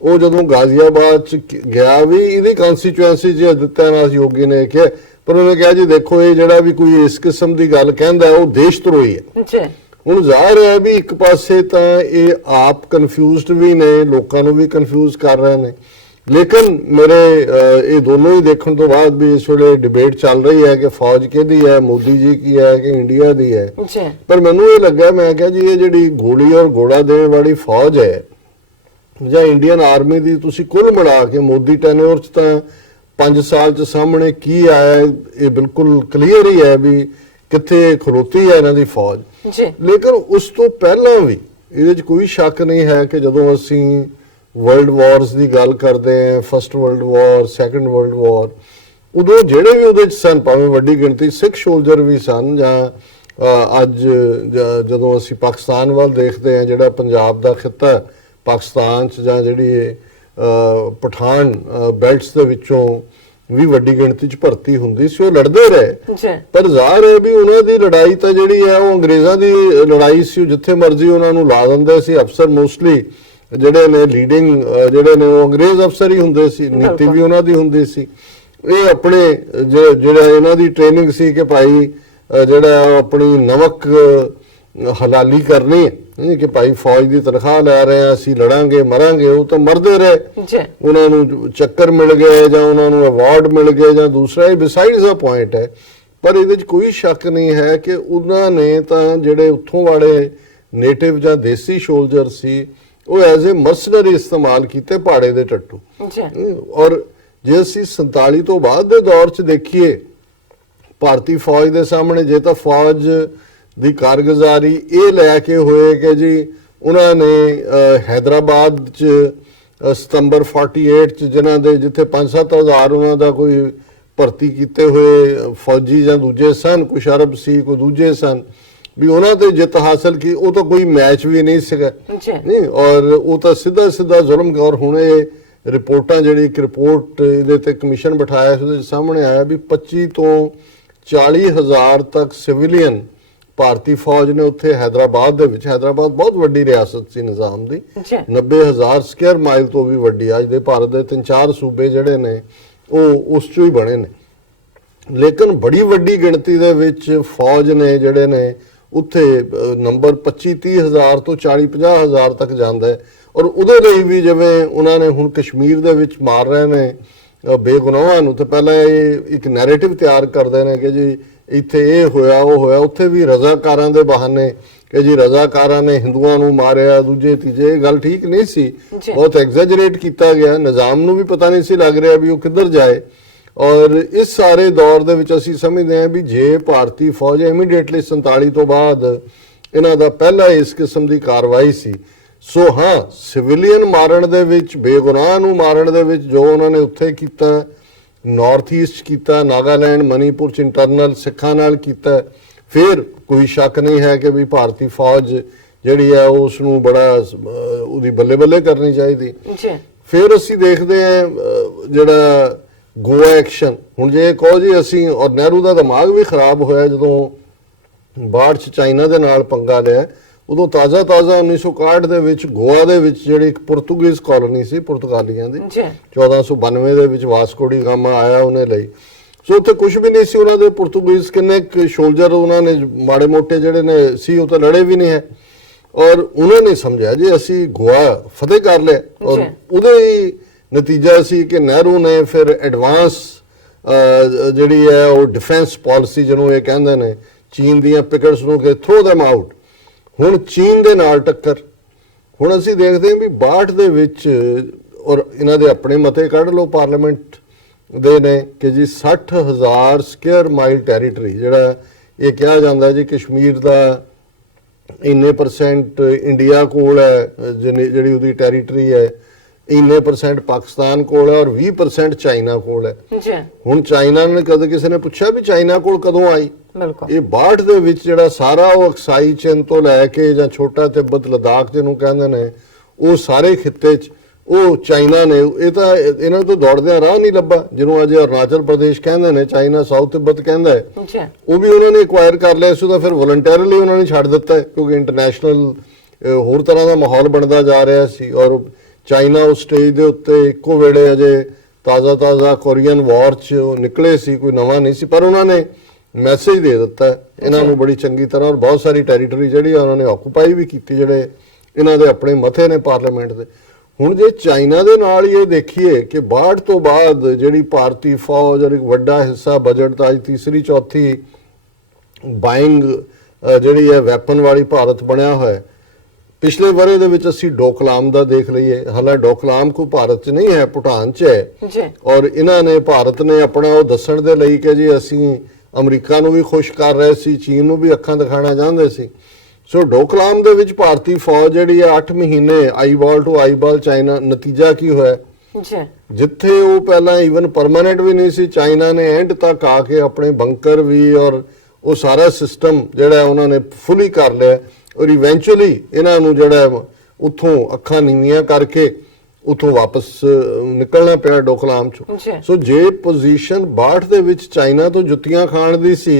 ਉਹ ਜਦੋਂ ਗਾਜ਼ੀਆਬਾਦ 'ਚ ਗਿਆ ਵੀ ਇਹਦੀ ਕਨਸਟੀਚੁਐਂਸੀ 'ਚ ਆਦਿੱਤਿਆਨਾਥ ਯੋਗੀ ਨੇ ਕਿਹਾ, ਪਰ ਉਹਨੇ ਕਿਹਾ ਜੀ ਦੇਖੋ ਇਹ ਜਿਹੜਾ ਵੀ ਕੋਈ ਇਸ ਕਿਸਮ ਦੀ ਗੱਲ ਕਹਿੰਦਾ ਉਹ ਦੇਸ਼ ਧਰੋਹੀ ਹੈ। ਹੁਣ ਜ਼ਾਹਿਰ ਹੈ ਵੀ ਇੱਕ ਪਾਸੇ ਤਾਂ ਇਹ ਆਪ ਕਨਫਿਊਜ਼ਡ ਵੀ ਨੇ, ਲੋਕਾਂ ਨੂੰ ਵੀ ਕਨਫਿਊਜ਼ ਕਰ ਰਹੇ ਨੇ, ਲੇਕਿਨ ਮੇਰੇ ਇਹ ਦੋਨੋਂ ਹੀ ਦੇਖਣ ਤੋਂ ਬਾਅਦ ਵੀ ਇਸ ਵੇਲੇ ਡਿਬੇਟ ਚੱਲ ਰਹੀ ਹੈ ਕਿ ਫੌਜ ਕਿਹਦੀ ਹੈ, ਮੋਦੀ ਜੀ ਕੀ ਹੈ ਕਿ ਇੰਡੀਆ ਦੀ ਹੈ। ਜੀ ਪਰ ਮੈਨੂੰ ਇਹ ਲੱਗਾ, ਮੈਂ ਕਿਹਾ ਜੀ ਇਹ ਜਿਹੜੀ ਗੋਲੀ ਔਰ ਗੋਲਾ ਦੇਣ ਵਾਲੀ ਫੌਜ ਹੈ ਜਾਂ ਇੰਡੀਅਨ ਆਰਮੀ ਦੀ ਤੁਸੀਂ ਕੁੱਲ ਮਿਲਾ ਕੇ ਮੋਦੀ ਟੈਨਿਓਰ ਚ ਤਾਂ 5 ਸਾਲ ਚ ਸਾਹਮਣੇ ਕੀ ਆਇਆ ਇਹ ਬਿਲਕੁਲ ਕਲੀਅਰ ਹੀ ਹੈ ਵੀ ਕਿੱਥੇ ਖਲੋਤੀ ਹੈ ਇਹਨਾਂ ਦੀ ਫੌਜ। ਜੀ ਲੇਕਿਨ ਉਸ ਤੋਂ ਪਹਿਲਾਂ ਵੀ ਇਹਦੇ 'ਚ ਕੋਈ ਸ਼ੱਕ ਨਹੀਂ ਹੈ ਕਿ ਜਦੋਂ ਅਸੀਂ ਵਰਲਡ ਵਾਰਸ ਦੀ ਗੱਲ ਕਰਦੇ ਹਾਂ, first world war, second world war, ਉਦੋਂ ਜਿਹੜੇ ਵੀ ਉਹਦੇ 'ਚ ਸਨ, ਭਾਵੇਂ ਵੱਡੀ ਗਿਣਤੀ ਸਿੱਖ ਸੋਲਜਰ ਵੀ ਸਨ, ਜਾਂ ਅੱਜ ਜਦੋਂ ਅਸੀਂ ਪਾਕਿਸਤਾਨ ਵੱਲ ਦੇਖਦੇ ਹਾਂ, ਜਿਹੜਾ ਪੰਜਾਬ ਦਾ ਖਿੱਤਾ ਹੈ ਪਾਕਿਸਤਾਨ 'ਚ, ਜਾਂ ਜਿਹੜੀ ਪਠਾਨ ਬੈਲਟਸ ਦੇ ਵਿੱਚੋਂ ਵੀ ਵੱਡੀ ਗਿਣਤੀ 'ਚ ਭਰਤੀ ਹੁੰਦੀ ਸੀ, ਉਹ ਲੜਦੇ ਰਹੇ। ਪਰ ਜ਼ਾਹਰ ਹੈ ਵੀ ਉਹਨਾਂ ਦੀ ਲੜਾਈ ਤਾਂ ਜਿਹੜੀ ਹੈ ਉਹ ਅੰਗਰੇਜ਼ਾਂ ਦੀ ਲੜਾਈ ਸੀ। ਉਹ ਜਿੱਥੇ ਮਰਜ਼ੀ ਉਹਨਾਂ ਨੂੰ ਲਾ ਦਿੰਦੇ ਸੀ। ਅਫਸਰ ਮੋਸਟਲੀ ਜਿਹੜੇ ਨੇ ਲੀਡਿੰਗ ਜਿਹੜੇ ਨੇ ਉਹ ਅੰਗਰੇਜ਼ ਅਫਸਰ ਹੀ ਹੁੰਦੇ ਸੀ, ਨੀਤੀ ਵੀ ਉਹਨਾਂ ਦੀ ਹੁੰਦੀ ਸੀ। ਇਹ ਆਪਣੇ ਜਿਹੜਾ ਇਹਨਾਂ ਦੀ ਟ੍ਰੇਨਿੰਗ ਸੀ ਕਿ ਭਾਈ ਜਿਹੜਾ ਆਪਣੀ ਨਮਕ ਹਲਾਲੀ ਕਰਨੀ ਹੈ ਕਿ ਭਾਈ ਫੌਜ ਦੀ ਤਨਖਾਹ ਲੈ ਰਹੇ ਆ, ਅਸੀਂ ਲੜਾਂਗੇ ਮਰਾਂਗੇ। ਉਹ ਤਾਂ ਮਰਦੇ ਰਹੇ, ਉਹਨਾਂ ਨੂੰ ਚੱਕਰ ਮਿਲ ਗਏ ਜਾਂ ਉਹਨਾਂ ਨੂੰ ਅਵਾਰਡ ਮਿਲ ਗਏ ਜਾਂ ਦੂਸਰਾ, ਇਹ ਬਿਸਾਈਡਸ ਦਾ ਪੁਆਇੰਟ ਹੈ। ਪਰ ਇਹਦੇ 'ਚ ਕੋਈ ਸ਼ੱਕ ਨਹੀਂ ਹੈ ਕਿ ਉਹਨਾਂ ਨੇ ਤਾਂ ਜਿਹੜੇ ਉੱਥੋਂ ਵਾਲੇ ਨੇਟਿਵ ਜਾਂ ਦੇਸੀ ਸੋਲਜਰ ਸੀ ਉਹ ਐਜ਼ ਏ ਮਰਸਨਰੀ ਇਸਤੇਮਾਲ ਕੀਤੇ, ਪਹਾੜੇ ਦੇ ਟੱਟੂ। ਔਰ ਜੇ ਅਸੀਂ 47 ਤੋਂ ਬਾਅਦ ਦੇ ਦੌਰ 'ਚ ਦੇਖੀਏ ਭਾਰਤੀ ਫੌਜ ਦੇ ਸਾਹਮਣੇ, ਜੇ ਤਾਂ ਫੌਜ ਦੀ ਕਾਰਗੁਜ਼ਾਰੀ ਇਹ ਲੈ ਕੇ ਹੋਏ ਕਿ ਜੀ ਉਹਨਾਂ ਨੇ ਹੈਦਰਾਬਾਦ 'ਚ ਸਤੰਬਰ 48 'ਚ ਜਿਨ੍ਹਾਂ ਦੇ ਜਿੱਥੇ 5-7 ਹਜ਼ਾਰ ਉਹਨਾਂ ਦਾ ਕੋਈ ਭਰਤੀ ਕੀਤੇ ਹੋਏ ਫੌਜੀ ਜਾਂ ਦੂਜੇ ਸਨ, ਕੁਛ ਅਰਬ ਸੀ, ਕੋਈ ਦੂਜੇ ਸਨ, ਵੀ ਉਹਨਾਂ ਤੇ ਜਿੱਤ ਹਾਸਲ ਕੀ, ਉਹ ਤਾਂ ਕੋਈ ਮੈਚ ਵੀ ਨਹੀਂ ਸੀਗਾ ਨਹੀਂ। ਔਰ ਉਹ ਤਾਂ ਸਿੱਧਾ ਜ਼ੁਲਮ। ਔਰ ਹੁਣ ਇਹ ਰਿਪੋਰਟਾਂ, ਜਿਹੜੀ ਇੱਕ ਰਿਪੋਰਟ ਇਹਦੇ ਤੇ ਕਮਿਸ਼ਨ ਬਿਠਾਇਆ ਸੀ, ਉਹਦੇ ਸਾਹਮਣੇ ਆਇਆ ਵੀ 25 ਤੋਂ 40 ਹਜ਼ਾਰ ਤੱਕ ਸਿਵਿਲੀਅਨ ਭਾਰਤੀ ਫੌਜ ਨੇ ਉੱਥੇ ਹੈਦਰਾਬਾਦ ਦੇ ਵਿੱਚ, ਹੈਦਰਾਬਾਦ ਬਹੁਤ ਵੱਡੀ ਰਿਆਸਤ ਸੀ ਨਿਜ਼ਾਮ ਦੀ, 90,000 ਸਕੁਅਰ ਮਾਈਲ ਤੋਂ ਵੀ ਵੱਡੀ, ਅੱਜ ਦੇ ਭਾਰਤ ਦੇ 3-4 ਸੂਬੇ ਜਿਹੜੇ ਨੇ ਉਹ ਉਸ ਚੋਂ ਹੀ ਬਣੇ ਨੇ। ਲੇਕਿਨ ਬੜੀ ਵੱਡੀ ਗਿਣਤੀ ਦੇ ਵਿੱਚ ਫੌਜ ਨੇ ਜਿਹੜੇ ਨੇ ਉੱਥੇ ਨੰਬਰ 25-30 ਹਜ਼ਾਰ ਤੋਂ 40-50 ਹਜ਼ਾਰ ਤੱਕ ਜਾਂਦਾ ਹੈ। ਔਰ ਉਹਦੇ ਲਈ ਵੀ ਜਿਵੇਂ ਉਹਨਾਂ ਨੇ ਹੁਣ ਕਸ਼ਮੀਰ ਦੇ ਵਿੱਚ ਮਾਰ ਰਹੇ ਨੇ ਬੇਗੁਨਾਹਾਂ ਨੂੰ, ਤੇ ਪਹਿਲਾਂ ਇਹ ਇੱਕ ਨੈਰੇਟਿਵ ਤਿਆਰ ਕਰਦੇ ਨੇ ਕਿ ਜੀ ਇੱਥੇ ਇਹ ਹੋਇਆ ਉਹ ਹੋਇਆ, ਉੱਥੇ ਵੀ ਰਜ਼ਾਕਾਰਾਂ ਦੇ ਬਹਾਨੇ ਕਿ ਜੀ ਰਜ਼ਾਕਾਰਾਂ ਨੇ ਹਿੰਦੂਆਂ ਨੂੰ ਮਾਰਿਆ, ਦੂਜੇ ਤੀਜੇ। ਇਹ ਗੱਲ ਠੀਕ ਨਹੀਂ ਸੀ, ਬਹੁਤ ਐਗਜ਼ੈਜਰੇਟ ਕੀਤਾ ਗਿਆ। ਨਿਜ਼ਾਮ ਨੂੰ ਵੀ ਪਤਾ ਨਹੀਂ ਸੀ ਲੱਗ ਰਿਹਾ ਵੀ ਉਹ ਕਿੱਧਰ ਜਾਏ। ਔਰ ਇਸ ਸਾਰੇ ਦੌਰ ਦੇ ਵਿੱਚ ਅਸੀਂ ਸਮਝਦੇ ਹਾਂ ਵੀ ਜੇ ਭਾਰਤੀ ਫੌਜ ਇਮੀਡੀਏਟਲੀ 47 ਤੋਂ ਬਾਅਦ ਇਹਨਾਂ ਦਾ ਪਹਿਲਾ ਇਸ ਕਿਸਮ ਦੀ ਕਾਰਵਾਈ ਸੀ। ਸੋ ਹਾਂ, ਸਿਵਿਲੀਅਨ ਮਾਰਨ ਦੇ ਵਿੱਚ, ਬੇਗੁਨਾਹ ਨੂੰ ਮਾਰਨ ਦੇ ਵਿੱਚ ਜੋ ਉਹਨਾਂ ਨੇ ਉੱਥੇ ਕੀਤਾ, ਨਾਰਥ ਈਸਟ ਕੀਤਾ, ਨਾਗਾਲੈਂਡ, ਮਨੀਪੁਰ 'ਚ ਇੰਟਰਨਲ ਸਿੱਖਾਂ ਨਾਲ ਕੀਤਾ, ਫਿਰ ਕੋਈ ਸ਼ੱਕ ਨਹੀਂ ਹੈ ਕਿ ਵੀ ਭਾਰਤੀ ਫੌਜ ਜਿਹੜੀ ਹੈ ਉਸ ਨੂੰ ਬੜਾ ਉਹਦੀ ਬੱਲੇ ਬੱਲੇ ਕਰਨੀ ਚਾਹੀਦੀ। ਫਿਰ ਅਸੀਂ ਦੇਖਦੇ ਹਾਂ ਜਿਹੜਾ ਗੋਆ ਐਕਸ਼ਨ। ਹੁਣ ਜੇ ਕਹੋ ਜੀ ਅਸੀਂ, ਔਰ ਨਹਿਰੂ ਦਾ ਦਿਮਾਗ ਵੀ ਖਰਾਬ ਹੋਇਆ ਜਦੋਂ ਬਾੜ 'ਚ ਚਾਈਨਾ ਦੇ ਨਾਲ ਪੰਗਾ ਲਿਆ, ਉਦੋਂ ਤਾਜ਼ਾ 1961 ਦੇ ਵਿੱਚ ਗੋਆ ਦੇ ਵਿੱਚ ਜਿਹੜੀ ਇੱਕ ਪੁਰਤਗਾਲੀਜ਼ ਕਾਲੋਨੀ ਸੀ, ਪੁਰਤਗਾਲੀਆਂ ਦੀ, 1492 ਦੇ ਵਿੱਚ ਵਾਸਕੋ ਡੀ ਗਾਮਾ ਆਇਆ ਉਹਨੇ ਲਈ। ਸੋ ਉੱਥੇ ਕੁਝ ਵੀ ਨਹੀਂ ਸੀ ਉਹਨਾਂ ਦੇ ਪੁਰਤਗਾਲੀਜ਼, ਕਿੰਨੇ ਸੋਲਜਰ ਉਹਨਾਂ ਨੇ ਮਾੜੇ ਮੋਟੇ ਜਿਹੜੇ ਨੇ ਸੀ, ਉਹ ਤਾਂ ਲੜੇ ਵੀ ਨਹੀਂ ਹੈ। ਔਰ ਉਹਨਾਂ ਨੇ ਸਮਝਿਆ ਜੀ ਅਸੀਂ ਗੋਆ ਫਤਿਹ ਕਰ ਲਿਆ, ਔਰ ਉਹਦੇ ਹੀ ਨਤੀਜਾ ਸੀ ਕਿ ਨਹਿਰੂ ਨੇ ਫਿਰ ਐਡਵਾਂਸ ਜਿਹੜੀ ਹੈ ਉਹ ਡਿਫੈਂਸ ਪਾਲਿਸੀ ਜਿਹਨੂੰ ਇਹ ਕਹਿੰਦੇ ਨੇ, ਚੀਨ ਦੀਆਂ ਪਿਕਟਸ ਨੂੰ ਕਿ ਥਰੋ them ਆਊਟ। ਹੁਣ ਚੀਨ ਦੇ ਨਾਲ ਟੱਕਰ। ਹੁਣ ਅਸੀਂ ਦੇਖਦੇ ਹਾਂ ਵੀ 62 ਦੇ ਵਿੱਚ, ਔਰ ਇਹਨਾਂ ਦੇ ਆਪਣੇ ਮਤੇ ਕੱਢ ਲਓ ਪਾਰਲੀਮੈਂਟ ਦੇ ਨੇ ਕਿ ਜੀ 60,000 ਸਕੁਅਰ ਮਾਈਲ ਟੈਰੀਟਰੀ, ਜਿਹੜਾ ਇਹ ਕਿਹਾ ਜਾਂਦਾ ਜੀ ਕਸ਼ਮੀਰ ਦਾ ਇੰਨੇ % ਇੰਡੀਆ ਕੋਲ ਹੈ, ਜਿਹੜੀ ਉਹਦੀ ਟੈਰੀਟਰੀ ਹੈ, ਇੰਨੇ % ਪਾਕਿਸਤਾਨ ਕੋਲ ਹੈ, ਔਰ 20% ਚਾਈਨਾ ਕੋਲ ਹੈ। ਹੁਣ ਚਾਈਨਾ ਨੇ ਕਦੇ ਕਿਸੇ ਨੇ ਪੁੱਛਿਆ ਵੀ ਚਾਈਨਾ ਕੋਲ ਕਦੋਂ ਆਈ? ਇਹ 62 ਦੇ ਵਿੱਚ ਜਿਹੜਾ ਸਾਰਾ ਉਹ ਅਕਸਾਈ ਚਿਨ ਤੋਂ ਲੈ ਕੇ ਜਾਂ ਛੋਟਾ ਤਿੱਬਤ, ਲਦਾਖ ਜਿਹਨੂੰ ਕਹਿੰਦੇ ਨੇ, ਉਹ ਸਾਰੇ ਖਿੱਤੇ 'ਚ ਉਹ ਚਾਈਨਾ ਨੇ, ਇਹ ਤਾਂ ਇਹਨਾਂ ਤੋਂ ਦੌੜਦਿਆਂ ਰਾਹ ਨਹੀਂ ਲੱਭਾ, ਜਿਹਨੂੰ ਅੱਜ ਅਰੁਣਾਚਲ ਪ੍ਰਦੇਸ਼ ਕਹਿੰਦੇ ਨੇ, ਚਾਈਨਾ ਸਾਊਥ ਤਿੱਬਤ ਕਹਿੰਦਾ ਹੈ, ਉਹ ਵੀ ਉਹਨਾਂ ਨੇ ਐਕਵਾਇਰ ਕਰ ਲਿਆ। ਇਸ ਦਾ ਫਿਰ ਵੋਲੰਟਰੀਲੀ ਉਹਨਾਂ ਨੇ ਛੱਡ ਦਿੱਤਾ ਕਿਉਂਕਿ ਇੰਟਰਨੈਸ਼ਨਲ ਹੋਰ ਤਰ੍ਹਾਂ ਦਾ ਮਾਹੌਲ ਬਣਦਾ ਜਾ ਰਿਹਾ ਸੀ। ਔਰ ਚਾਈਨਾ ਉਸ ਸਟੇਜ ਦੇ ਉੱਤੇ ਇੱਕੋ ਵੇਲੇ ਅਜੇ ਤਾਜ਼ਾ ਕੋਰੀਅਨ ਵਾਰ 'ਚ ਨਿਕਲੇ ਸੀ, ਕੋਈ ਨਵਾਂ ਨਹੀਂ ਸੀ, ਪਰ ਉਹਨਾਂ ਨੇ ਮੈਸੇਜ ਦੇ ਦਿੱਤਾ ਇਹਨਾਂ ਨੂੰ ਬੜੀ ਚੰਗੀ ਤਰ੍ਹਾਂ। ਔਰ ਬਹੁਤ ਸਾਰੀ ਟੈਰੀਟਰੀ ਜਿਹੜੀ ਉਹਨਾਂ ਨੇ ਆਕੂਪਾਈ ਵੀ ਕੀਤੀ, ਜਿਹੜੇ ਇਹਨਾਂ ਦੇ ਆਪਣੇ ਮਥੇ ਨੇ ਪਾਰਲੀਮੈਂਟ ਦੇ। ਹੁਣ ਜੇ ਚਾਈਨਾ ਦੇ ਨਾਲ ਹੀ ਇਹ ਦੇਖੀਏ ਕਿ 62 ਤੋਂ ਬਾਅਦ ਜਿਹੜੀ ਭਾਰਤੀ ਫੌਜ ਔਰ ਇੱਕ ਵੱਡਾ ਹਿੱਸਾ ਬਜਟ ਦਾ ਅੱਜ ਤੀਸਰੀ ਚੌਥੀ ਬਾਇੰਗ ਜਿਹੜੀ ਹੈ ਵੈਪਨ ਵਾਲੀ ਭਾਰਤ ਬਣਿਆ ਹੋਇਆ ਹੈ। ਪਿਛਲੇ ਵਰੇ ਦੇ ਵਿੱਚ ਅਸੀਂ ਡੋਕਲਾਮ ਦਾ ਦੇਖ ਲਈਏ, ਹਾਲਾਂਕਿ ਡੋਕਲਾਮ ਕੋਈ ਭਾਰਤ 'ਚ ਨਹੀਂ ਹੈ, ਭੂਟਾਨ 'ਚ ਹੈ ਜੀ। ਔਰ ਇਹਨਾਂ ਨੇ ਭਾਰਤ ਨੇ ਆਪਣਾ ਉਹ ਦੱਸਣ ਦੇ ਲਈ ਕਿ ਜੀ ਅਸੀਂ ਅਮਰੀਕਾ ਨੂੰ ਵੀ ਖੁਸ਼ ਕਰ ਰਹੇ ਸੀ, ਚੀਨ ਨੂੰ ਵੀ ਅੱਖਾਂ ਦਿਖਾਣਾ ਚਾਹੁੰਦੇ ਸੀ। ਸੋ ਡੋਕਲਾਮ ਦੇ ਵਿੱਚ ਭਾਰਤੀ ਫੌਜ ਜਿਹੜੀ ਹੈ 8 ਮਹੀਨੇ ਆਈਬਾਲ ਟੂ ਆਈਬਾਲ ਚਾਈਨਾ, ਨਤੀਜਾ ਕੀ ਹੋਇਆ ਜੀ, ਜਿੱਥੇ ਉਹ ਪਹਿਲਾਂ ਈਵਨ ਪਰਮਾਨੈਂਟ ਵੀ ਨਹੀਂ ਸੀ, ਚਾਈਨਾ ਨੇ ਐਂਡ ਤੱਕ ਆ ਕੇ ਆਪਣੇ ਬੰਕਰ ਵੀ ਔਰ ਉਹ ਸਾਰਾ ਸਿਸਟਮ ਜਿਹੜਾ ਉਹਨਾਂ ਨੇ ਫੁੱਲੀ ਕਰ ਲਿਆ ਔਰ ਇਵੈਂਚੁਅਲੀ ਇਹਨਾਂ ਨੂੰ ਜਿਹੜਾ ਉੱਥੋਂ ਅੱਖਾਂ ਨੀਵੀਆਂ ਕਰਕੇ ਉੱਥੋਂ ਵਾਪਸ ਨਿਕਲਣਾ ਪਿਆ ਡੋਕਲਾਮ ਚੋਂ। ਸੋ ਜੇ ਪੋਜੀਸ਼ਨ 62 ਦੇ ਵਿੱਚ ਚਾਈਨਾ ਤੋਂ ਜੁੱਤੀਆਂ ਖਾਣ ਦੀ ਸੀ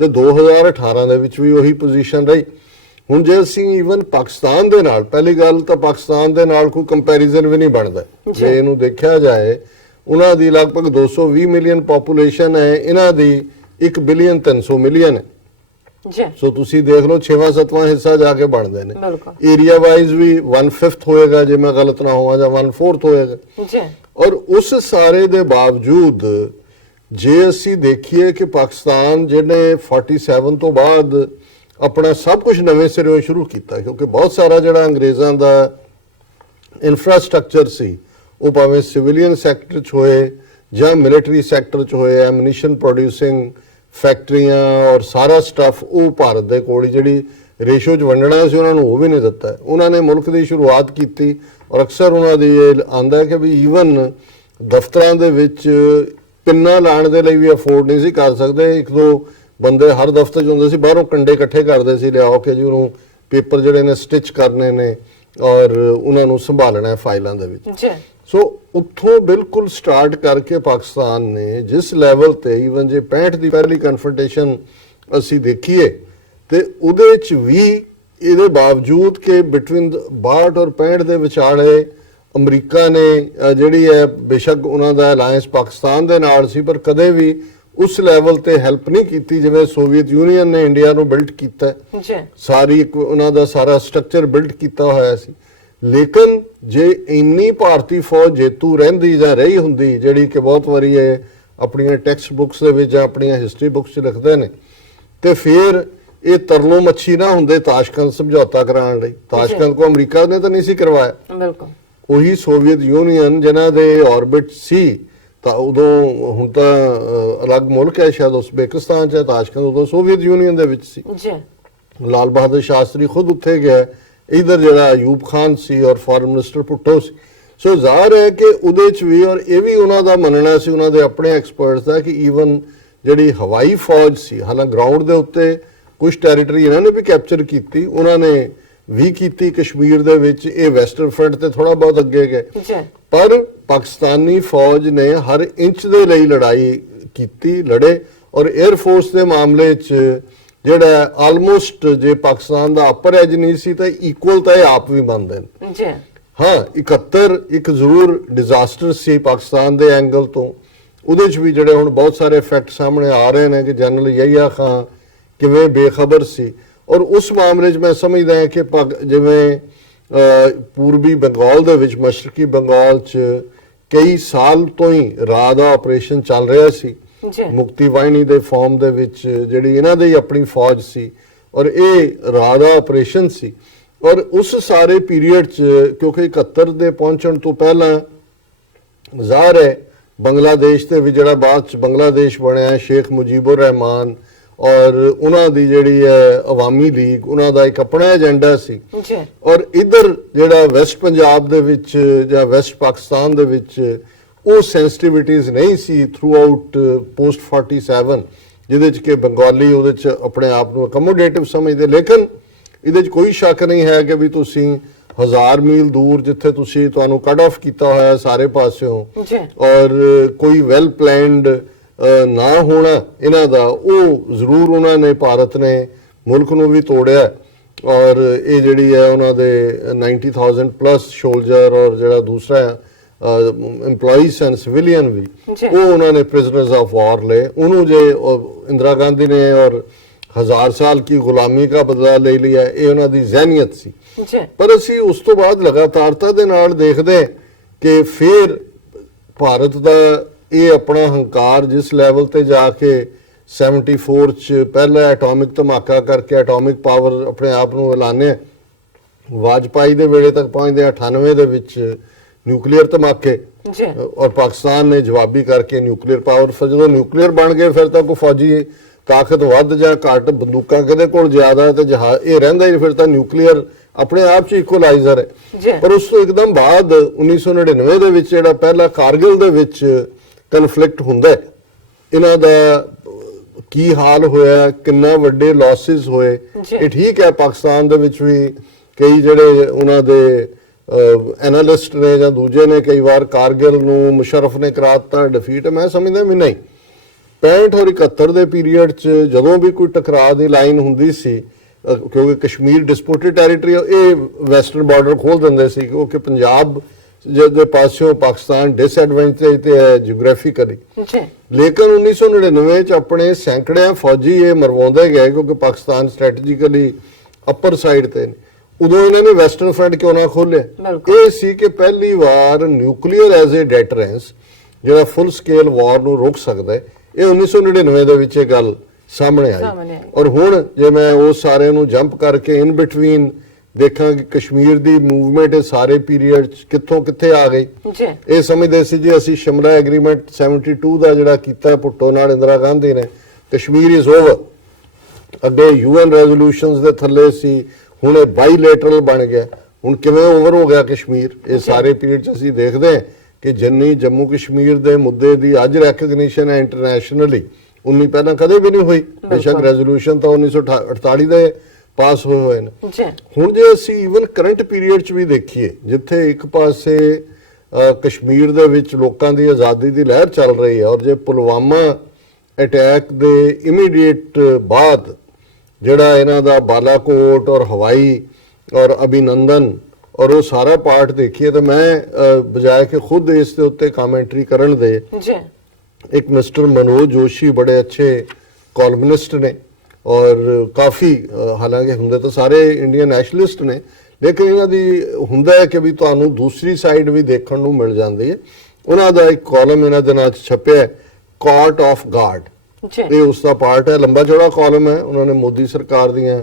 ਤੇ 2018 ਦੇ ਵਿੱਚ ਵੀ ਉਹੀ ਪੋਜੀਸ਼ਨ ਰਹੀ। ਹੁਣ ਜੇ ਅਸੀਂ ਈਵਨ ਪਾਕਿਸਤਾਨ ਦੇ ਨਾਲ, ਪਹਿਲੀ ਗੱਲ ਤਾਂ ਪਾਕਿਸਤਾਨ ਦੇ ਨਾਲ ਕੋਈ ਕੰਪੈਰੀਜ਼ਨ ਵੀ ਨਹੀਂ ਬਣਦਾ ਜੇ ਇਹਨੂੰ ਦੇਖਿਆ ਜਾਏ। ਉਹਨਾਂ ਦੀ ਲਗਭਗ 220 ਮਿਲੀਅਨ ਪੋਪੂਲੇਸ਼ਨ ਹੈ, ਇਹਨਾਂ ਦੀ 1 ਬਿਲੀਅਨ 300 ਮਿਲੀਅਨ ਹੈ। ਜੀ, ਸੋ ਤੁਸੀਂ ਦੇਖ ਲਓ 6ਵਾਂ ਹਿੱਸਾ ਜਾ ਕੇ ਬਣਦੇ ਨੇ। ਬਿਲਕੁਲ ਏਰੀਆ ਵਾਈਜ਼ ਵੀ 1/5 ਹੋਏਗਾ ਜੇ ਮੈਂ ਗਲਤ ਨਾ ਹੋਵਾਂ, ਜਾਂ 1/4 ਹੋਏਗਾ ਜੀ। ਔਰ ਉਸ ਸਾਰੇ ਦੇ ਬਾਵਜੂਦ ਜੇ ਅਸੀਂ ਦੇਖੀਏ ਕਿ ਪਾਕਿਸਤਾਨ ਜਿਹਨੇ 47 ਤੋਂ ਬਾਅਦ ਆਪਣਾ ਸਭ ਕੁਝ ਨਵੇਂ ਸਿਰੋਂ ਸ਼ੁਰੂ ਕੀਤਾ, ਕਿਉਂਕਿ ਬਹੁਤ ਸਾਰਾ ਜਿਹੜਾ ਅੰਗਰੇਜ਼ਾਂ ਦਾ ਇਨਫਰਾਸਟ੍ਰਕਚਰ ਸੀ ਉਹ ਭਾਵੇਂ ਸਿਵਿਲੀਅਨ ਸੈਕਟਰ 'ਚ ਹੋਏ ਜਾਂ ਮਿਲਟਰੀ ਸੈਕਟਰ 'ਚ ਹੋਏ, ਐਮਨੀਸ਼ਨ ਪ੍ਰੋਡਿਊਸਿੰਗ ਫੈਕਟਰੀਆਂ ਔਰ ਸਾਰਾ ਸਟੱਫ ਉਹ ਭਾਰਤ ਦੇ ਕੋਲ ਜਿਹੜੀ ਰੇਸ਼ੋ 'ਚ ਵੰਡਣਾ ਸੀ ਉਹਨਾਂ ਨੂੰ ਉਹ ਵੀ ਨਹੀਂ ਦਿੱਤਾ। ਉਹਨਾਂ ਨੇ ਮੁਲਕ ਦੀ ਸ਼ੁਰੂਆਤ ਕੀਤੀ ਔਰ ਅਕਸਰ ਉਹਨਾਂ ਦੀ ਇਹ ਆਂਦਾ ਕਿ ਵੀ ਈਵਨ ਦਫ਼ਤਰਾਂ ਦੇ ਵਿੱਚ ਪਿੰਨਾ ਲਾਣ ਦੇ ਲਈ ਵੀ ਅਫੋਰਡ ਨਹੀਂ ਸੀ ਕਰ ਸਕਦੇ। 1-2 ਬੰਦੇ ਹਰ ਦਫ਼ਤਰ 'ਚ ਹੁੰਦੇ ਸੀ, ਬਾਹਰੋਂ ਕੰਡੇ ਇਕੱਠੇ ਕਰਦੇ ਸੀ, ਲਿਆਓ ਕਿ ਜੀ ਉਹਨੂੰ ਪੇਪਰ ਜਿਹੜੇ ਨੇ ਸਟਿਚ ਕਰਨੇ ਨੇ ਔਰ ਉਹਨਾਂ ਨੂੰ ਸੰਭਾਲਣਾ ਹੈ ਫਾਈਲਾਂ ਦੇ ਵਿੱਚ। ਸੋ ਉੱਥੋਂ ਬਿਲਕੁਲ ਸਟਾਰਟ ਕਰਕੇ ਪਾਕਿਸਤਾਨ ਨੇ ਜਿਸ ਲੈਵਲ ਤੇ ਈਵਨ ਜੇ 65 ਦੀ ਪਹਿਲੀ ਕਨਫਰੰਟੇਸ਼ਨ ਅਸੀਂ ਦੇਖੀਏ ਤੇ ਉਹਦੇ 'ਚ ਵੀ ਇਹਦੇ ਬਾਵਜੂਦ ਕਿ ਬਿਟਵੀਨ 62 ਔਰ 65 ਦੇ ਵਿਚਾਲੇ ਅਮਰੀਕਾ ਨੇ ਜਿਹੜੀ ਹੈ ਬੇਸ਼ੱਕ ਉਹਨਾਂ ਦਾ ਅਲਾਈਅੰਸ ਪਾਕਿਸਤਾਨ ਦੇ ਨਾਲ ਸੀ, ਪਰ ਕਦੇ ਵੀ ਉਸ ਲੈਵਲ ਤੇ ਹੈਲਪ ਨਹੀਂ ਕੀਤੀ ਜਿਵੇਂ ਸੋਵੀਅਤ ਯੂਨੀਅਨ ਨੇ ਇੰਡੀਆ ਨੂੰ ਬਿਲਡ ਕੀਤਾ ਸਾਰੀ ਉਹਨਾਂ ਦਾ ਸਾਰਾ ਸਟਰਕਚਰ ਬਿਲਡ ਕੀਤਾ ਹੋਇਆ ਸੀ। ਲੇਕਿਨ ਜੇ ਇੰਨੀ ਭਾਰਤੀ ਫੌਜ ਜੇਤੂ ਰਹਿੰਦੀ ਜਾਂ ਰਹੀ ਹੁੰਦੀ, ਜਿਹੜੀ ਕਿ ਬਹੁਤ ਵਾਰੀ ਇਹ ਆਪਣੀਆਂ ਟੈਕਸਟ ਬੁੱਕਸ ਦੇ ਵਿੱਚ ਜਾਂ ਆਪਣੀਆਂ ਹਿਸਟਰੀ ਬੁੱਕਸ 'ਚ ਲਿਖਦੇ ਨੇ, ਤੇ ਫਿਰ ਇਹ ਤਰਲੋ ਮੱਛੀ ਨਾ ਹੁੰਦੇ ਤਾਸ਼ਕੰਦ ਸਮਝੌਤਾ ਕਰਾਉਣ ਲਈ। ਤਾਸ਼ਕੰਦ ਕੋ ਅਮਰੀਕਾ ਨੇ ਤਾਂ ਨਹੀਂ ਸੀ ਕਰਵਾਇਆ, ਬਿਲਕੁਲ ਉਹੀ ਸੋਵੀਅਤ ਯੂਨੀਅਨ ਜਿਨ੍ਹਾਂ ਦੇ ਆਰਬਿਟ ਸੀ ਤਾਂ ਉਦੋਂ, ਹੁਣ ਤਾਂ ਅਲੱਗ ਮੁਲਕ ਹੈ ਸ਼ਾਇਦ ਉਜ਼ਬੇਕਿਸਤਾਨ 'ਚ, ਤਾਸ਼ਕੰਦ ਉਦੋਂ ਸੋਵੀਅਤ ਯੂਨੀਅਨ ਦੇ ਵਿੱਚ ਸੀ। ਲਾਲ ਬਹਾਦਰ ਸ਼ਾਸਤਰੀ ਖੁਦ ਉੱਥੇ ਗਿਆ, ਇਧਰ ਜਿਹੜਾ ਅਯੂਬ ਖਾਨ ਸੀ ਔਰ ਫੋਰਨ ਮਿਨਿਸਟਰ ਭੁੱਟੋ ਸੀ। ਸੋ ਜ਼ਾਹਰ ਹੈ ਕਿ ਉਹਦੇ 'ਚ ਵੀ, ਔਰ ਇਹ ਵੀ ਉਹਨਾਂ ਦਾ ਮੰਨਣਾ ਸੀ, ਉਹਨਾਂ ਦੇ ਆਪਣੇ ਐਕਸਪਰਟਸ ਦਾ, ਕਿ ਈਵਨ ਜਿਹੜੀ ਹਵਾਈ ਫੌਜ ਸੀ, ਹਾਲਾਂਕਿ ਗਰਾਊਂਡ ਦੇ ਉੱਤੇ ਕੁਝ ਟੈਰੀਟਰੀ ਇਹਨਾਂ ਨੇ ਵੀ ਕੈਪਚਰ ਕੀਤੀ, ਉਹਨਾਂ ਨੇ ਵੀ ਕੀਤੀ ਕਸ਼ਮੀਰ ਦੇ ਵਿੱਚ, ਇਹ ਵੈਸਟਰਨ ਫਰੰਟ ਤੇ ਥੋੜਾ ਬਹੁਤ ਅੱਗੇ ਗਏ, ਪਰ ਪਾਕਿਸਤਾਨੀ ਫੌਜ ਨੇ ਹਰ ਇੰਚ ਦੇ ਲਈ ਲੜਾਈ ਕੀਤੀ, ਲੜੇ। ਔਰ 에ਅਰ ਫੋਰਸ ਦੇ ਮਾਮਲੇ 'ਚ ਜਿਹੜਾ ਆਲਮੋਸਟ ਜੇ ਪਾਕਿਸਤਾਨ ਦਾ ਅਪਰ ਐਜ ਨਹੀਂ ਸੀ ਤਾਂ ਇਕੁਅਲ ਤਾਂ ਇਹ ਆਪ ਵੀ ਮੰਨਦੇ ਨੇ। ਹਾਂ 71 ਇੱਕ ਜ਼ਰੂਰ ਡਿਜ਼ਾਸਟਰ ਸੀ ਪਾਕਿਸਤਾਨ ਦੇ ਐਂਗਲ ਤੋਂ, ਉਹਦੇ 'ਚ ਵੀ ਜਿਹੜੇ ਹੁਣ ਬਹੁਤ ਸਾਰੇ ਫੈਕਟ ਸਾਹਮਣੇ ਆ ਰਹੇ ਨੇ ਕਿ ਜਨਰਲ ਯਹੀਆ ਖਾਨ ਕਿਵੇਂ ਬੇਖਬਰ ਸੀ। ਔਰ ਉਸ ਮਾਮਲੇ 'ਚ ਮੈਂ ਸਮਝਦਾ ਹਾਂ ਕਿ ਜਿਵੇਂ ਪੂਰਬੀ ਬੰਗਾਲ ਦੇ ਵਿੱਚ, ਮਸ਼ਰਕੀ ਬੰਗਾਲ 'ਚ ਕਈ ਸਾਲ ਤੋਂ ਹੀ ਰਾਹ ਦਾ ਆਪਰੇਸ਼ਨ ਚੱਲ ਰਿਹਾ ਸੀ, ਮੁਕਤੀ ਵਾਹਿਨੀ ਦੇ ਫਾਰਮ ਦੇ ਵਿੱਚ, ਜਿਹੜੀ ਇਹਨਾਂ ਦੀ ਆਪਣੀ ਫੌਜ ਸੀ ਔਰ ਇਹ ਰਾਹ ਦਾ ਆਪਰੇਸ਼ਨ ਸੀ। ਔਰ ਉਸ ਸਾਰੇ ਪੀਰੀਅਡ 'ਚ ਕਿਉਂਕਿ 71 ਦੇ ਪਹੁੰਚਣ ਤੋਂ ਪਹਿਲਾਂ ਜ਼ਾਹਰ ਹੈ ਬੰਗਲਾਦੇਸ਼ ਦੇ ਵਿੱਚ ਜਿਹੜਾ ਬਾਅਦ 'ਚ ਬੰਗਲਾਦੇਸ਼ ਬਣਿਆ, ਸ਼ੇਖ ਮੁਜੀਬੁਰ ਰਹਿਮਾਨ ਔਰ ਉਹਨਾਂ ਦੀ ਜਿਹੜੀ ਹੈ ਅਵਾਮੀ ਲੀਗ, ਉਹਨਾਂ ਦਾ ਇੱਕ ਆਪਣਾ ਏਜੰਡਾ ਸੀ। ਔਰ ਇਧਰ ਜਿਹੜਾ ਵੈਸਟ ਪੰਜਾਬ ਦੇ ਵਿੱਚ ਜਾਂ ਵੈਸਟ ਪਾਕਿਸਤਾਨ ਦੇ ਵਿੱਚ ਉਹ ਸੈਂਸਿਟੀਵਿਟੀਜ਼ ਨਹੀਂ ਸੀ ਥਰੂ ਆਊਟ ਪੋਸਟ 47, ਜਿਹਦੇ 'ਚ ਕਿ ਬੰਗਾਲੀ ਉਹਦੇ 'ਚ ਆਪਣੇ ਆਪ ਨੂੰ ਅਕਮੋਡੇਟਿਵ ਸਮਝਦੇ। ਲੇਕਿਨ ਇਹਦੇ 'ਚ ਕੋਈ ਸ਼ੱਕ ਨਹੀਂ ਹੈ ਕਿ ਵੀ ਤੁਸੀਂ 1000 ਮੀਲ ਦੂਰ ਜਿੱਥੇ ਤੁਸੀਂ ਤੁਹਾਨੂੰ ਕੱਟ ਆਫ ਕੀਤਾ ਹੋਇਆ ਸਾਰੇ ਪਾਸਿਓਂ, ਔਰ ਕੋਈ ਵੈਲ ਪਲਾਨਡ ਨਾ ਹੋਣਾ ਇਹਨਾਂ ਦਾ, ਉਹ ਜ਼ਰੂਰ ਉਹਨਾਂ ਨੇ, ਭਾਰਤ ਨੇ ਮੁਲਕ ਨੂੰ ਵੀ ਤੋੜਿਆ। ਔਰ ਇਹ ਜਿਹੜੀ ਹੈ ਉਹਨਾਂ ਦੇ 90,000 ਪਲੱਸ ਸੋਲਜਰ ਔਰ ਜਿਹੜਾ ਦੂਸਰਾ employees and civilian ਵੀ, ਉਹ ਉਹਨਾਂ ਨੇ prisoners of war ਲਏ। ਉਹਨੂੰ ਜੇ इंदिरा गांधी ने और 1000 साल की गुलामी का बदला ले लिया, ये उन्होंने ज़हनीत सी। ਜੀ ਪਰ ਅਸੀਂ ਉਸ ਤੋਂ ਬਾਅਦ ਲਗਾਤਾਰਤਾ ਦੇ ਨਾਲ ਦੇਖਦੇ ਹਾਂ ਕਿ ਫਿਰ ਭਾਰਤ ਦਾ ਇਹ ਆਪਣਾ ਹੰਕਾਰ ਜਿਸ ਲੈਵਲ ਤੇ ਜਾ ਕੇ 74 ਚ ਪਹਿਲਾ ਐਟੋਮਿਕ ਧਮਾਕਾ ਕਰਕੇ ਐਟੋਮਿਕ ਪਾਵਰ ਆਪਣੇ ਆਪ ਨੂੰ ਐਲਾਨਿਆ, ਵਾਜਪਾਈ ਦੇ ਵੇਲੇ ਤੱਕ ਪਹੁੰਚਦੇ 98 ਦੇ ਵਿੱਚ ਨਿਊਕਲੀਅਰ ਧਮਾਕੇ, ਜੀ ਔਰ ਪਾਕਿਸਤਾਨ ਨੇ ਜਵਾਬੀ ਕਰਕੇ ਨਿਊਕਲੀਅਰ ਪਾਵਰ, ਫਿਰ ਜਦੋਂ ਨਿਊਕਲੀਅਰ ਬਣ ਗਏ ਫਿਰ ਤਾਂ ਕੋਈ ਫੌਜੀ ਤਾਕਤ ਵੱਧ ਜਾਂ ਘੱਟ, ਬੰਦੂਕਾਂ ਕਿਹਦੇ ਕੋਲ ਜ਼ਿਆਦਾ ਹੈ ਤੇ ਜਹਾਜ਼ ਇਹ ਰਹਿੰਦਾ ਹੀ, ਫਿਰ ਤਾਂ ਨਿਊਕਲੀਅਰ ਆਪਣੇ ਆਪ 'ਚ ਇਕੁਅਲਾਈਜ਼ਰ ਜੀ। ਹੈ। ਪਰ ਉਸ ਤੋਂ ਇੱਕਦਮ ਬਾਅਦ 1999 ਦੇ ਵਿੱਚ ਜਿਹੜਾ ਪਹਿਲਾ ਕਾਰਗਿਲ ਦੇ ਵਿੱਚ ਕਨਫਲਿਕਟ ਹੁੰਦਾ ਹੈ, ਇਹਨਾਂ ਦਾ ਕੀ ਹਾਲ ਹੋਇਆ, ਕਿੰਨਾ ਵੱਡੇ ਲਾਸਿਸ ਹੋਏ। ਜੀ। ਇਹ ਠੀਕ ਹੈ ਪਾਕਿਸਤਾਨ ਦੇ ਵਿੱਚ ਵੀ ਕਈ ਜਿਹੜੇ ਉਹਨਾਂ ਦੇ ਐਨਾਲਿਸਟ ਨੇ ਜਾਂ ਦੂਜੇ ਨੇ ਕਈ ਵਾਰ ਕਾਰਗਿਲ ਨੂੰ ਮੁਸ਼ਰਫ ਨੇ ਕਰਾਤਾ ਡਿਫੀਟ, ਮੈਂ ਸਮਝਦਾ ਵੀ ਨਹੀਂ। 65 ਔਰ 71 ਦੇ ਪੀਰੀਅਡ 'ਚ ਜਦੋਂ ਵੀ ਕੋਈ ਟਕਰਾਅ ਦੀ ਲਾਈਨ ਹੁੰਦੀ ਸੀ, ਕਿਉਂਕਿ ਕਸ਼ਮੀਰ ਡਿਸਪਿਊਟਡ ਟੈਰੀਟਰੀ, ਇਹ ਵੈਸਟਰਨ ਬਾਰਡਰ ਖੋਲ ਦਿੰਦੇ ਸੀ ਕਿਉਂਕਿ ਪੰਜਾਬ ਜਿਹਦੇ ਪਾਸਿਓਂ ਪਾਕਿਸਤਾਨ ਡਿਸਐਡਵਾਂਟੇਜ ਤੇ ਹੈ ਜਿਓਗ੍ਰਾਫਿਕਲੀ। ਲੇਕਿਨ 1999 ਚ ਆਪਣੇ ਸੈਂਕੜਿਆਂ ਫੌਜੀ ਇਹ ਮਰਵਾਉਂਦੇ ਗਏ ਕਿਉਂਕਿ ਪਾਕਿਸਤਾਨ ਸਟ੍ਰੈਟੇਜਿਕਲੀ ਅਪਰ ਸਾਈਡ ਤੇ ਨੇ। ਉਦੋਂ ਇਹਨਾਂ ਨੇ ਵੈਸਟਰਨ ਫਰੰਟ ਕਿਉਂ ਨਾ ਖੋਲਿਆ? ਇਹ ਸੀ ਕਿ ਪਹਿਲੀ ਵਾਰ ਨਿਊਕਲੀਅਰ ਐਜ਼ ਏ ਡੈਟਰੈਂਸ ਜਿਹੜਾ ਫੁੱਲ ਸਕੇਲ ਵਾਰ ਨੂੰ ਰੋਕ ਸਕਦਾ ਹੈ। ਇਹ 1999 ਦੇ ਵਿੱਚ ਇਹ ਗੱਲ ਸਾਹਮਣੇ ਆਈ। ਔਰ ਹੁਣ ਜੇ ਮੈਂ ਉਸ ਸਾਰੇ ਨੂੰ ਜੰਪ ਕਰਕੇ ਇਨ ਬਿਟਵੀਨ ਦੇਖਾਂ ਕਿ ਕਸ਼ਮੀਰ ਦੀ ਮੂਵਮੈਂਟ ਇਹ ਸਾਰੇ ਪੀਰੀਅਡ ਚ ਕਿੱਥੋਂ ਕਿੱਥੇ ਆ ਗਈ। ਇਹ ਸਮਝਦੇ ਸੀ ਜੀ ਅਸੀਂ ਸ਼ਿਮਲਾ ਐਗਰੀਮੈਂਟ 72 ਦਾ ਜਿਹੜਾ ਕੀਤਾ ਭੁੱਟੋ ਨਾਲ ਇੰਦਰਾ ਗਾਂਧੀ ਨੇ, ਕਸ਼ਮੀਰ ਇਜ਼ ਓਵਰ। ਅੱਗੇ UN ਰੈਜ਼ੋਲੂਸ਼ਨਸ ਦੇ ਥੱਲੇ ਸੀ, ਹੁਣ ਇਹ ਬਾਈਲੇਟਰਲ ਬਣ ਗਿਆ। ਹੁਣ ਕਿਵੇਂ ਓਵਰ ਹੋ ਗਿਆ ਕਸ਼ਮੀਰ? ਇਹ ਸਾਰੇ ਪੀਰੀਅਡ ਚ ਅਸੀਂ ਦੇਖਦੇ ਹਾਂ ਕਿ ਜਿੰਨੀ ਜੰਮੂ ਕਸ਼ਮੀਰ ਦੇ ਮੁੱਦੇ ਦੀ ਅੱਜ ਰੈਕਗਨੀਸ਼ਨ ਹੈ ਇੰਟਰਨੈਸ਼ਨਲੀ, ਉਨੀ ਪਹਿਲਾਂ ਕਦੇ ਵੀ ਨਹੀਂ ਹੋਈ। ਬੇਸ਼ੱਕ ਰੈਜ਼ੋਲੂਸ਼ਨ ਤਾਂ 1948 ਦੇ ਪਾਸ ਹੋਏ ਨੇ। ਹੁਣ ਜੇ ਅਸੀਂ ਇਵਨ ਕਰੰਟ ਪੀਰੀਅਡ ਚ ਵੀ ਦੇਖੀਏ, ਜਿੱਥੇ ਇੱਕ ਪਾਸੇ ਕਸ਼ਮੀਰ ਦੇ ਵਿੱਚ ਲੋਕਾਂ ਦੀ ਆਜ਼ਾਦੀ ਦੀ ਲਹਿਰ ਚੱਲ ਰਹੀ ਹੈ, ਔਰ ਜੇ ਪੁਲਵਾਮਾ ਅਟੈਕ ਦੇ ਇਮੀਡੀਏਟ ਬਾਅਦ ਜਿਹੜਾ ਇਹਨਾਂ ਦਾ ਬਾਲਾਕੋਟ ਔਰ ਹਵਾਈ ਔਰ ਅਭਿਨੰਦਨ ਔਰ ਉਹ ਸਾਰਾ ਪਾਰਟ ਦੇਖੀਏ, ਤਾਂ ਮੈਂ ਬਜਾਏ ਕਿ ਖੁਦ ਇਸ ਦੇ ਉੱਤੇ ਕਮੈਂਟਰੀ ਕਰਨ ਦੇ, ਇੱਕ ਮਿਸਟਰ ਮਨੋਜ ਜੋਸ਼ੀ ਬੜੇ ਅੱਛੇ ਕਾਲਮਨਿਸਟ ਨੇ ਔਰ ਕਾਫੀ, ਹਾਲਾਂਕਿ ਹੁੰਦੇ ਤਾਂ ਸਾਰੇ ਇੰਡੀਅਨ ਨੈਸ਼ਨਲਿਸਟ ਨੇ, ਲੇਕਿਨ ਇਹਨਾਂ ਦੀ ਹੁੰਦਾ ਹੈ ਕਿ ਵੀ ਤੁਹਾਨੂੰ ਦੂਸਰੀ ਸਾਈਡ ਵੀ ਦੇਖਣ ਨੂੰ ਮਿਲ ਜਾਂਦੀ ਹੈ। ਉਹਨਾਂ ਦਾ ਇੱਕ ਕਾਲਮ ਇਹਨਾਂ ਦੇ ਨਾਲ ਛਪਿਆ, ਕਾਟ ਆਫ ਗਾਰਡ, ਇਹ ਉਸ ਦਾ ਪਾਰਟ ਹੈ। ਲੰਬਾ ਚੌੜਾ ਕਾਲਮ ਹੈ। ਉਹਨਾਂ ਨੇ ਮੋਦੀ ਸਰਕਾਰ ਦੀਆਂ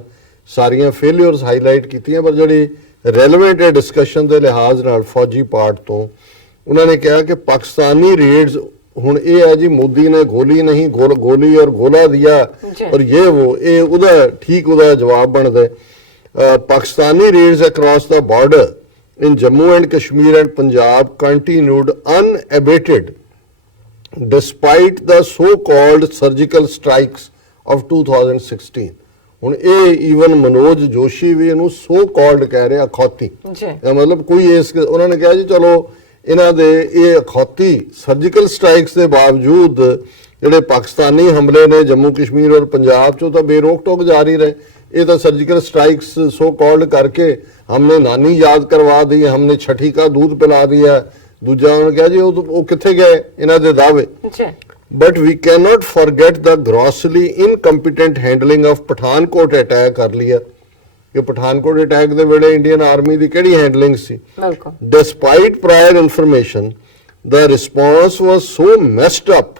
ਸਾਰੀਆਂ ਫੇਲਿਅਰਸ ਹਾਈਲਾਈਟ ਕੀਤੀਆਂ, ਪਰ ਜਿਹੜੀ ਰੈਲੇਵੈਂਟ ਹੈ ਡਿਸਕਸ਼ਨ ਦੇ ਲਿਹਾਜ਼ ਨਾਲ ਫੌਜੀ ਪਾਰਟ ਤੋਂ, ਉਹਨਾਂ ਨੇ ਕਿਹਾ ਕਿ ਪਾਕਿਸਤਾਨੀ ਰੇਡਸ, ਹੁਣ ਇਹ ਹੈ ਜੀ ਮੋਦੀ ਨੇ ਗੋਲੀ ਨਹੀਂ ਗੋਲੀ ਔਰ ਗੋਲਾ ਦਿਆ ਔਰ ਇਹ ਉਹਦਾ ਠੀਕ ਉਹਦਾ ਜਵਾਬ ਬਣਦਾ। Pakistani raids across the border in Jammu and Kashmir and Punjab continued unabated despite the so called surgical strikes of 2016। ਹੁਣ ਇਹ ਈਵਨ ਮਨੋਜ ਜੋਸ਼ੀ ਵੀ ਇਹਨੂੰ ਸੋ ਕਾਲਡ ਕਹਿ ਰਿਹਾ, ਅਖੌਤੀ। ਮਤਲਬ ਕੋਈ ਇਸ, ਉਹਨਾਂ ਨੇ ਕਿਹਾ ਜੀ ਚਲੋ ਇਹਨਾਂ ਦੇ ਇਹ ਅਖੌਤੀ ਸਰਜੀਕਲ ਸਟ੍ਰਾਈਕਸ ਦੇ ਬਾਵਜੂਦ ਜਿਹੜੇ ਪਾਕਿਸਤਾਨੀ ਹਮਲੇ ਨੇ ਜੰਮੂ ਕਸ਼ਮੀਰ ਔਰ ਪੰਜਾਬ ਚੋਂ ਤਾਂ ਬੇਰੋਕ ਟੋਕ ਜਾਰੀ ਰਹੇ। ਇਹ ਤਾਂ ਸਰਜੀਕਲ ਸਟ੍ਰਾਈਕਸ ਸੋ ਕਾਲਡ ਕਰਕੇ ਹਮਨੇ ਨਾਨੀ ਯਾਦ ਕਰਵਾ ਦੀ, ਹਮਨੇ ਛਠੀ ਕਾ दूध ਪਿਲਾ ਦਿਆ। ਦੂਜਾ ਉਹਨੇ ਕਿਹਾ ਜੀ ਉਹ ਕਿੱਥੇ ਗਏ ਇਹਨਾਂ ਦੇ ਦਾਅਵੇ। But we can not forget the grossly incompetent handling of Pathankot attack ਕਰ ਲਿਆ ਕਿ ਪਠਾਨਕੋਟ ਅਟੈਕ ਦੇ ਵੇਲੇ ਇੰਡੀਅਨ ਆਰਮੀ ਦੀ ਕਿਹੜੀ ਹੈਂਡਲਿੰਗ ਸੀ। Despite prior information the response was so messed up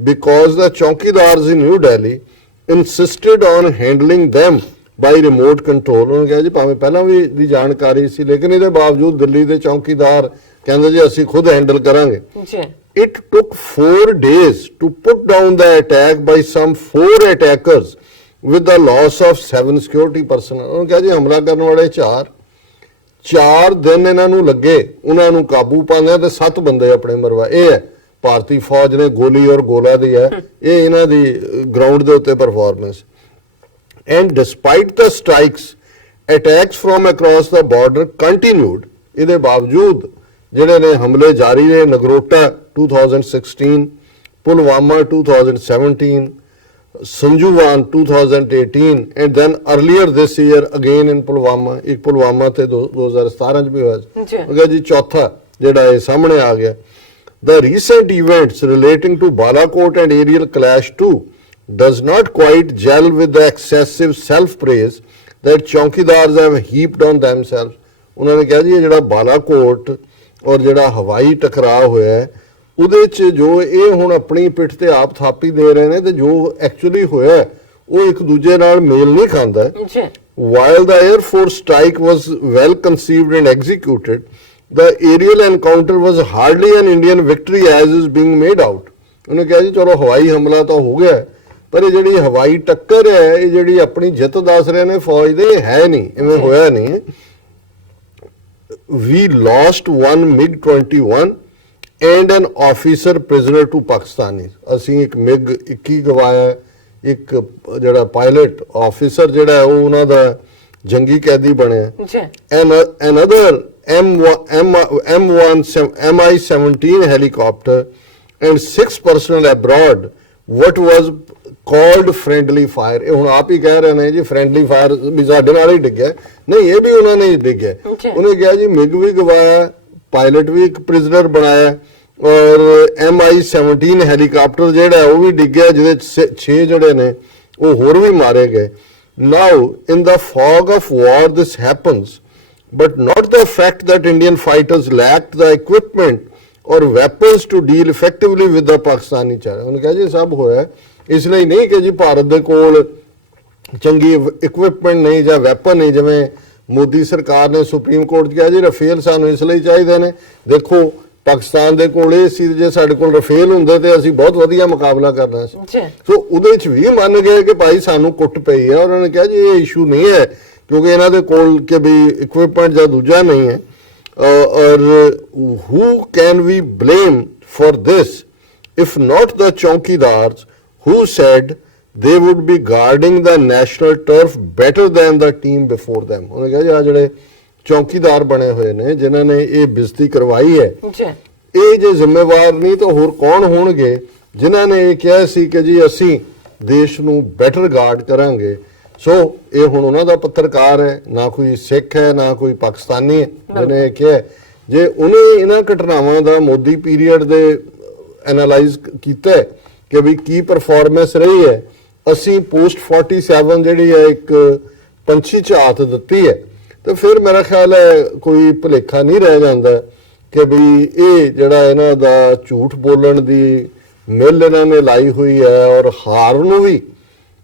because the chowkidars in New Delhi insisted on handling them by remote control. ਉਹਨੇ ਕਿਹਾ ਜੀ ਭਾਵੇਂ ਪਹਿਲਾਂ ਵੀ ਦੀ ਜਾਣਕਾਰੀ ਸੀ, ਲੇਕਿਨ ਇਹਦੇ ਬਾਵਜੂਦ ਦਿੱਲੀ ਦੇ ਚੌਕੀਦਾਰ ਕਹਿੰਦੇ ਜੀ ਅਸੀਂ ਖੁਦ ਹੈਂਡਲ ਕਰਾਂਗੇ। It took 4 days to put down the attack by some 4 attackers with the loss of 7 security personnel। ਉਹਨੇ ਕਿਹਾ ਜੀ ਹਮਲਾ ਕਰਨ ਵਾਲੇ 4 ਦਿਨ ਇਹਨਾਂ ਨੂੰ ਲੱਗੇ ਉਹਨਾਂ ਨੂੰ ਕਾਬੂ ਪਾਉਂਦੇ ਤੇ 7 ਬੰਦੇ ਆਪਣੇ ਮਰਵਾ। ਇਹ ਹੈ ਭਾਰਤੀ ਫੌਜ ਨੇ ਗੋਲੀ ਔਰ ਗੋਲਾ ਦੀ ਹੈ, ਇਹ ਇਹਨਾਂ ਦੀ ਗਰਾਊਂਡ ਦੇ ਉੱਤੇ performance. And despite the strikes, attacks from across the border continued। ਇਹਦੇ ਬਾਵਜੂਦ ਜਿਹੜੇ ਨੇ ਹਮਲੇ ਜਾਰੀ ਰਹੇ। Nagrota 2016, Pulwama 2017, ਸੰਜੂਵਾਨ 2018 and then earlier this year again in Pulwama. ਇੱਕ ਪੁਲਵਾਮਾ ਤੇ 2017 ਚ ਵੀ ਹੋਇਆ ਸੀ। ਹੋ ਗਿਆ ਜੀ ਚੌਥਾ ਜਿਹੜਾ ਇਹ ਸਾਹਮਣੇ ਆ ਗਿਆ। The recent events relating to Balakot and aerial clash too does not quite gel with the excessive self-praise that ਚੌਕੀਦਾਰਸ have heaped on themselves। ਉਹਨਾਂ ਨੇ ਕਿਹਾ ਜੀ ਇਹ ਜਿਹੜਾ ਬਾਲਾਕੋਟ ਔਰ ਜਿਹੜਾ ਹਵਾਈ ਟਕਰਾਅ ਹੋਇਆ ਹੈ, ਉਹਦੇ 'ਚ ਜੋ ਇਹ ਹੁਣ ਆਪਣੀ ਪਿੱਠ ਤੇ ਆਪ ਥਾਪੀ ਦੇ ਰਹੇ ਨੇ, ਤੇ ਜੋ ਐਕਚੁਅਲੀ ਹੋਇਆ ਹੈ, ਉਹ ਇੱਕ ਦੂਜੇ ਨਾਲ ਮੇਲ ਨਹੀਂ ਖਾਂਦਾ ਹੈ। ਜੀ While the Air Force strike was well conceived and executed, the aerial encounter was hardly an Indian victory as is being made out। ਉਹਨੇ ਕਿਹਾ ਜੀ ਚਲੋ ਹਵਾਈ ਹਮਲਾ ਤਾਂ ਹੋ ਗਿਆ, ਪਰ ਇਹ ਜਿਹੜੀ ਹਵਾਈ ਟੱਕਰ ਹੈ, ਇਹ ਜਿਹੜੀ ਆਪਣੀ ਜਿੱਤ ਦੱਸ ਰਹੇ ਨੇ ਫੌਜ ਦੇ, ਇਹ ਹੈ ਨਹੀਂ, ਇਵੇਂ ਹੋਇਆ ਨਹੀਂ ਹੈ। We lost one MiG-21 and an officer prisoner to Pakistanis। ਅਸੀਂ ਇੱਕ MiG-21 ਗਵਾਇਆ, ਇੱਕ ਜਿਹੜਾ ਪਾਇਲਟ ਆਫੀਸਰ ਜਿਹੜਾ ਹੈ ਉਹ ਉਹਨਾਂ ਦਾ ਜੰਗੀ ਕੈਦੀ ਬਣਿਆ। ਜੀ another Mi-17 helicopter and 6 personnel abroad what was called friendly fire। ਇਹ ਹੁਣ ਆਪ ਹੀ ਕਹਿ ਰਹੇ ਨੇ ਜੀ friendly fire ਵੀ ਸਾਡੇ ਨਾਲ ਹੀ ਡਿੱਗਿਆ, ਨਹੀਂ ਇਹ ਵੀ ਉਹਨਾਂ ਨੇ ਹੀ ਡਿੱਗਿਆ। ਉਹਨੇ ਕਿਹਾ ਜੀ ਮਿਗ ਵੀ ਗਵਾਇਆ, ਪਾਇਲਟ ਵੀ ਇੱਕ ਪ੍ਰਿਜ਼ਨਰ ਬਣਾਇਆ, ਔਰ Mi-17 ਹੈਲੀਕਾਪਟਰ ਜਿਹੜਾ ਉਹ ਵੀ ਡਿੱਗਿਆ, ਜਿਹਦੇ 6 ਜਿਹੜੇ ਨੇ ਉਹ ਹੋਰ ਵੀ ਮਾਰੇ ਗਏ। Now in the fog of war this happens, but not the fact that Indian fighters lacked the equipment or weapons to deal effectively with the Pakistani terror। ਉਹਨੇ ਕਿਹਾ ਜੀ ਸਭ ਹੋਇਆ ਇਸ ਲਈ ਨਹੀਂ ਕਿ ਜੀ ਭਾਰਤ ਦੇ ਕੋਲ ਚੰਗੀ ਇਕਵਿਪਮੈਂਟ ਨਹੀਂ ਜਾਂ ਵੈਪਨ ਨਹੀਂ, ਜਿਵੇਂ ਮੋਦੀ ਸਰਕਾਰ ਨੇ ਸੁਪਰੀਮ ਕੋਰਟ 'ਚ ਕਿਹਾ ਜੀ ਰਫੇਲ ਸਾਨੂੰ ਇਸ ਲਈ ਚਾਹੀਦੇ ਨੇ। ਦੇਖੋ ਪਾਕਿਸਤਾਨ ਦੇ ਕੋਲ ਇਹ ਸੀ, ਜੇ ਸਾਡੇ ਕੋਲ ਰਫੇਲ ਹੁੰਦੇ ਤੇ ਅਸੀਂ ਬਹੁਤ ਵਧੀਆ ਮੁਕਾਬਲਾ ਕਰਨਾ ਸੀ। ਸੋ ਉਹਦੇ 'ਚ ਵੀ ਮੰਨ ਗਏ ਕਿ ਭਾਈ ਸਾਨੂੰ ਕੁੱਟ ਪਈ ਹੈ। ਉਹਨਾਂ ਨੇ ਕਿਹਾ ਜੀ ਇਹ ਇਸ਼ੂ ਨਹੀਂ ਹੈ ਕਿਉਂਕਿ ਇਹਨਾਂ ਦੇ ਕੋਲ ਕਿ ਵੀ ਇਕਵਿਪਮੈਂਟ ਜਾਂ ਦੂਜਾ ਨਹੀਂ ਹੈ। ਔਰ who can we blame for this if not the ਚੌਕੀਦਾਰਸ who said they would be guarding the national turf better than the team before them। ਉਹਨੇ ਕਿਹਾ ਜੀ ਆ ਜਿਹੜੇ ਚੌਕੀਦਾਰ ਬਣੇ ਹੋਏ ਨੇ ਜਿਨ੍ਹਾਂ ਨੇ ਇਹ ਬੇਇੱਜ਼ਤੀ ਕਰਵਾਈ ਹੈ, ਇਹ ਜੇ ਜ਼ਿੰਮੇਵਾਰ ਨਹੀਂ ਤਾਂ ਹੋਰ ਕੌਣ ਹੋਣਗੇ ਜਿਨ੍ਹਾਂ ਨੇ ਇਹ ਕਿਹਾ ਸੀ ਕਿ ਜੀ ਅਸੀਂ ਦੇਸ਼ ਨੂੰ ਬੈਟਰ ਗਾਰਡ ਕਰਾਂਗੇ। ਸੋ ਇਹ ਹੁਣ ਉਹਨਾਂ ਦਾ ਪੱਤਰਕਾਰ ਹੈ, ਨਾ ਕੋਈ ਸਿੱਖ ਹੈ ਨਾ ਕੋਈ ਪਾਕਿਸਤਾਨੀ ਹੈ, ਜਿਹਨੇ ਇਹ ਕਿਹਾ। ਜੇ ਉਹਨੇ ਇਹਨਾਂ ਘਟਨਾਵਾਂ ਦਾ ਮੋਦੀ ਪੀਰੀਅਡ ਦੇ ਐਨਾਲਾਈਜ਼ ਕੀਤਾ ਕਿ ਵੀ ਕੀ ਪਰਫਾਰਮੈਂਸ ਰਹੀ ਹੈ, ਅਸੀਂ ਪੋਸਟ 47 ਜਿਹੜੀ ਹੈ ਇੱਕ ਪੰਛੀ ਝਾਤ ਦਿੱਤੀ ਹੈ, ਤੇ ਫਿਰ ਮੇਰਾ ਖਿਆਲ ਹੈ ਕੋਈ ਭੁਲੇਖਾ ਨਹੀਂ ਰਹਿ ਜਾਂਦਾ ਕਿ ਵੀ ਇਹ ਜਿਹੜਾ ਇਹਨਾਂ ਦਾ ਝੂਠ ਬੋਲਣ ਦੀ ਮਿੱਲ ਇਹਨਾਂ ਨੇ ਲਾਈ ਹੋਈ ਹੈ, ਔਰ ਹਾਰ ਨੂੰ ਵੀ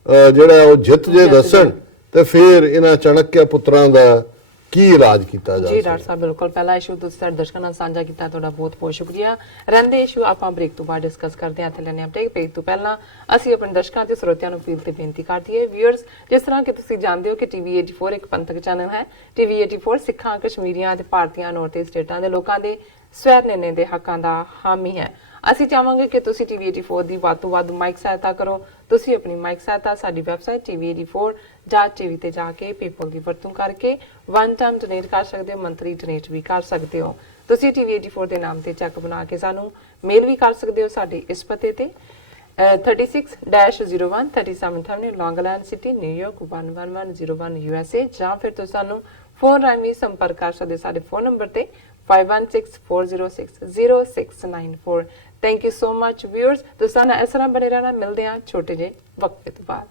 ਜਿਹੜਾ ਉਹ ਜਿੱਤ ਜੇ ਦੱਸਣ ਤੇ ਫਿਰ ਇਹਨਾਂ ਚਣਕਿਆ ਪੁੱਤਰਾਂ ਦਾ ਕੀ ਇਲਾਜ ਕੀਤਾ ਜਾ ਸਕਦਾ। ਜੀ ਡਾਕਟਰ ਸਾਹਿਬ ਬਿਲਕੁਲ, ਪਹਿਲਾ ਇਸ਼ੂ ਤੁਸੀਂ ਸਾਡੇ ਦਰਸ਼ਕਾਂ ਨਾਲ ਸਾਂਝਾ ਕੀਤਾ, ਤੁਹਾਡਾ ਬਹੁਤ ਬਹੁਤ ਸ਼ੁਕਰੀਆ। ਰਹਿੰਦੇ ਇਸ਼ੂ ਆਪਾਂ ਬ੍ਰੇਕ ਤੋਂ ਬਾਅਦ ਡਿਸਕਸ ਕਰਦੇ ਹਾਂ। ਇੱਥੇ ਲੈਣੇ ਅਪਡੇਟ ਬ੍ਰੇਕ ਤੋਂ ਪਹਿਲਾਂ ਅਸੀਂ ਆਪਣੇ ਦਰਸ਼ਕਾਂ ਤੇ ਸਰੋਤਿਆਂ ਨੂੰ ਅਪੀਲ ਤੇ ਬੇਨਤੀ ਕਰਦੀ ਹੈ ਵਿਊਅਰਸ, ਜਿਸ ਤਰ੍ਹਾਂ ਕਿ ਤੁਸੀਂ ਜਾਣਦੇ ਹੋ ਕਿ ਟੀਵੀ 84 ਇੱਕ ਪੰਥਕ ਚੈਨਲ ਹੈ। ਟੀਵੀ 84 ਸਿੱਖਾਂ, ਕਸ਼ਮੀਰੀਆਂ ਤੇ ਭਾਰਤੀਆਂ ਨੌਰਥ ਈਸਟ ਸਟੇਟਾਂ ਦੇ ਲੋਕਾਂ ਦੇ ਸਵੈ ਨਿਰਣੇ ਦੇ ਹੱਕਾਂ ਦਾ ਹਾਮੀ ਹੈ। ਅਸੀਂ ਚਾਹਾਂਗੇ ਕਿ ਤੁਸੀਂ ਟੀਵੀ 84 ਦੀ ਵੱਧ ਤੋਂ ਵੱਧ ਮਾਈਕ ਸਹਾਇਤਾ ਕਰੋ। ਤੁਸੀਂ ਆਪਣੀ ਮਾਈਕ ਸਹਾਇਤਾ ਸਾਡੀ ਵੈਬਸਾਈਟ tv84.tv ਤੇ ਜਾ ਕੇ ਪੇਪਲ ਦੀ ਵਰਤੋਂ ਕਰਕੇ ਵਨ ਟਾਈਮ ਡੋਨੇਟ ਕਰ ਸਕਦੇ ਹੋ, ਮੰਥਲੀ ਡੋਨੇਟ ਵੀ ਕਰ ਸਕਦੇ ਹੋ। ਤੁਸੀਂ ਟੀਵੀ 84 ਦੇ ਨਾਮ ਤੇ ਚੈੱਕ ਬਣਾ ਕੇ ਸਾਨੂੰ ਮੇਲ ਵੀ ਕਰ ਸਕਦੇ ਹੋ ਸਾਡੇ ਇਸ ਪਤੇ ਤੇ 36-01 37 Avenue, Long Island City, New York 11101 USA, ਜਾਂ ਫਿਰ ਤੁਸੀਂ ਸਾਨੂੰ ਫੋਨ ਰਾਹੀਂ ਵੀ ਸੰਪਰਕ ਕਰ ਸਕਦੇ ਸਾਡੇ ਫੋਨ ਨੰਬਰ ਤੇ 5164060694। Thank you so much viewers. ਤੁਸੀਂ ਸਾਨੂੰ ਇਸ ਤਰ੍ਹਾਂ ਬਣੇ ਰਹਿਣਾ। ਮਿਲਦੇ ਹਾਂ ਛੋਟੇ ਜਿਹੇ ਵਕਫੇ ਤੋਂ ਬਾਅਦ।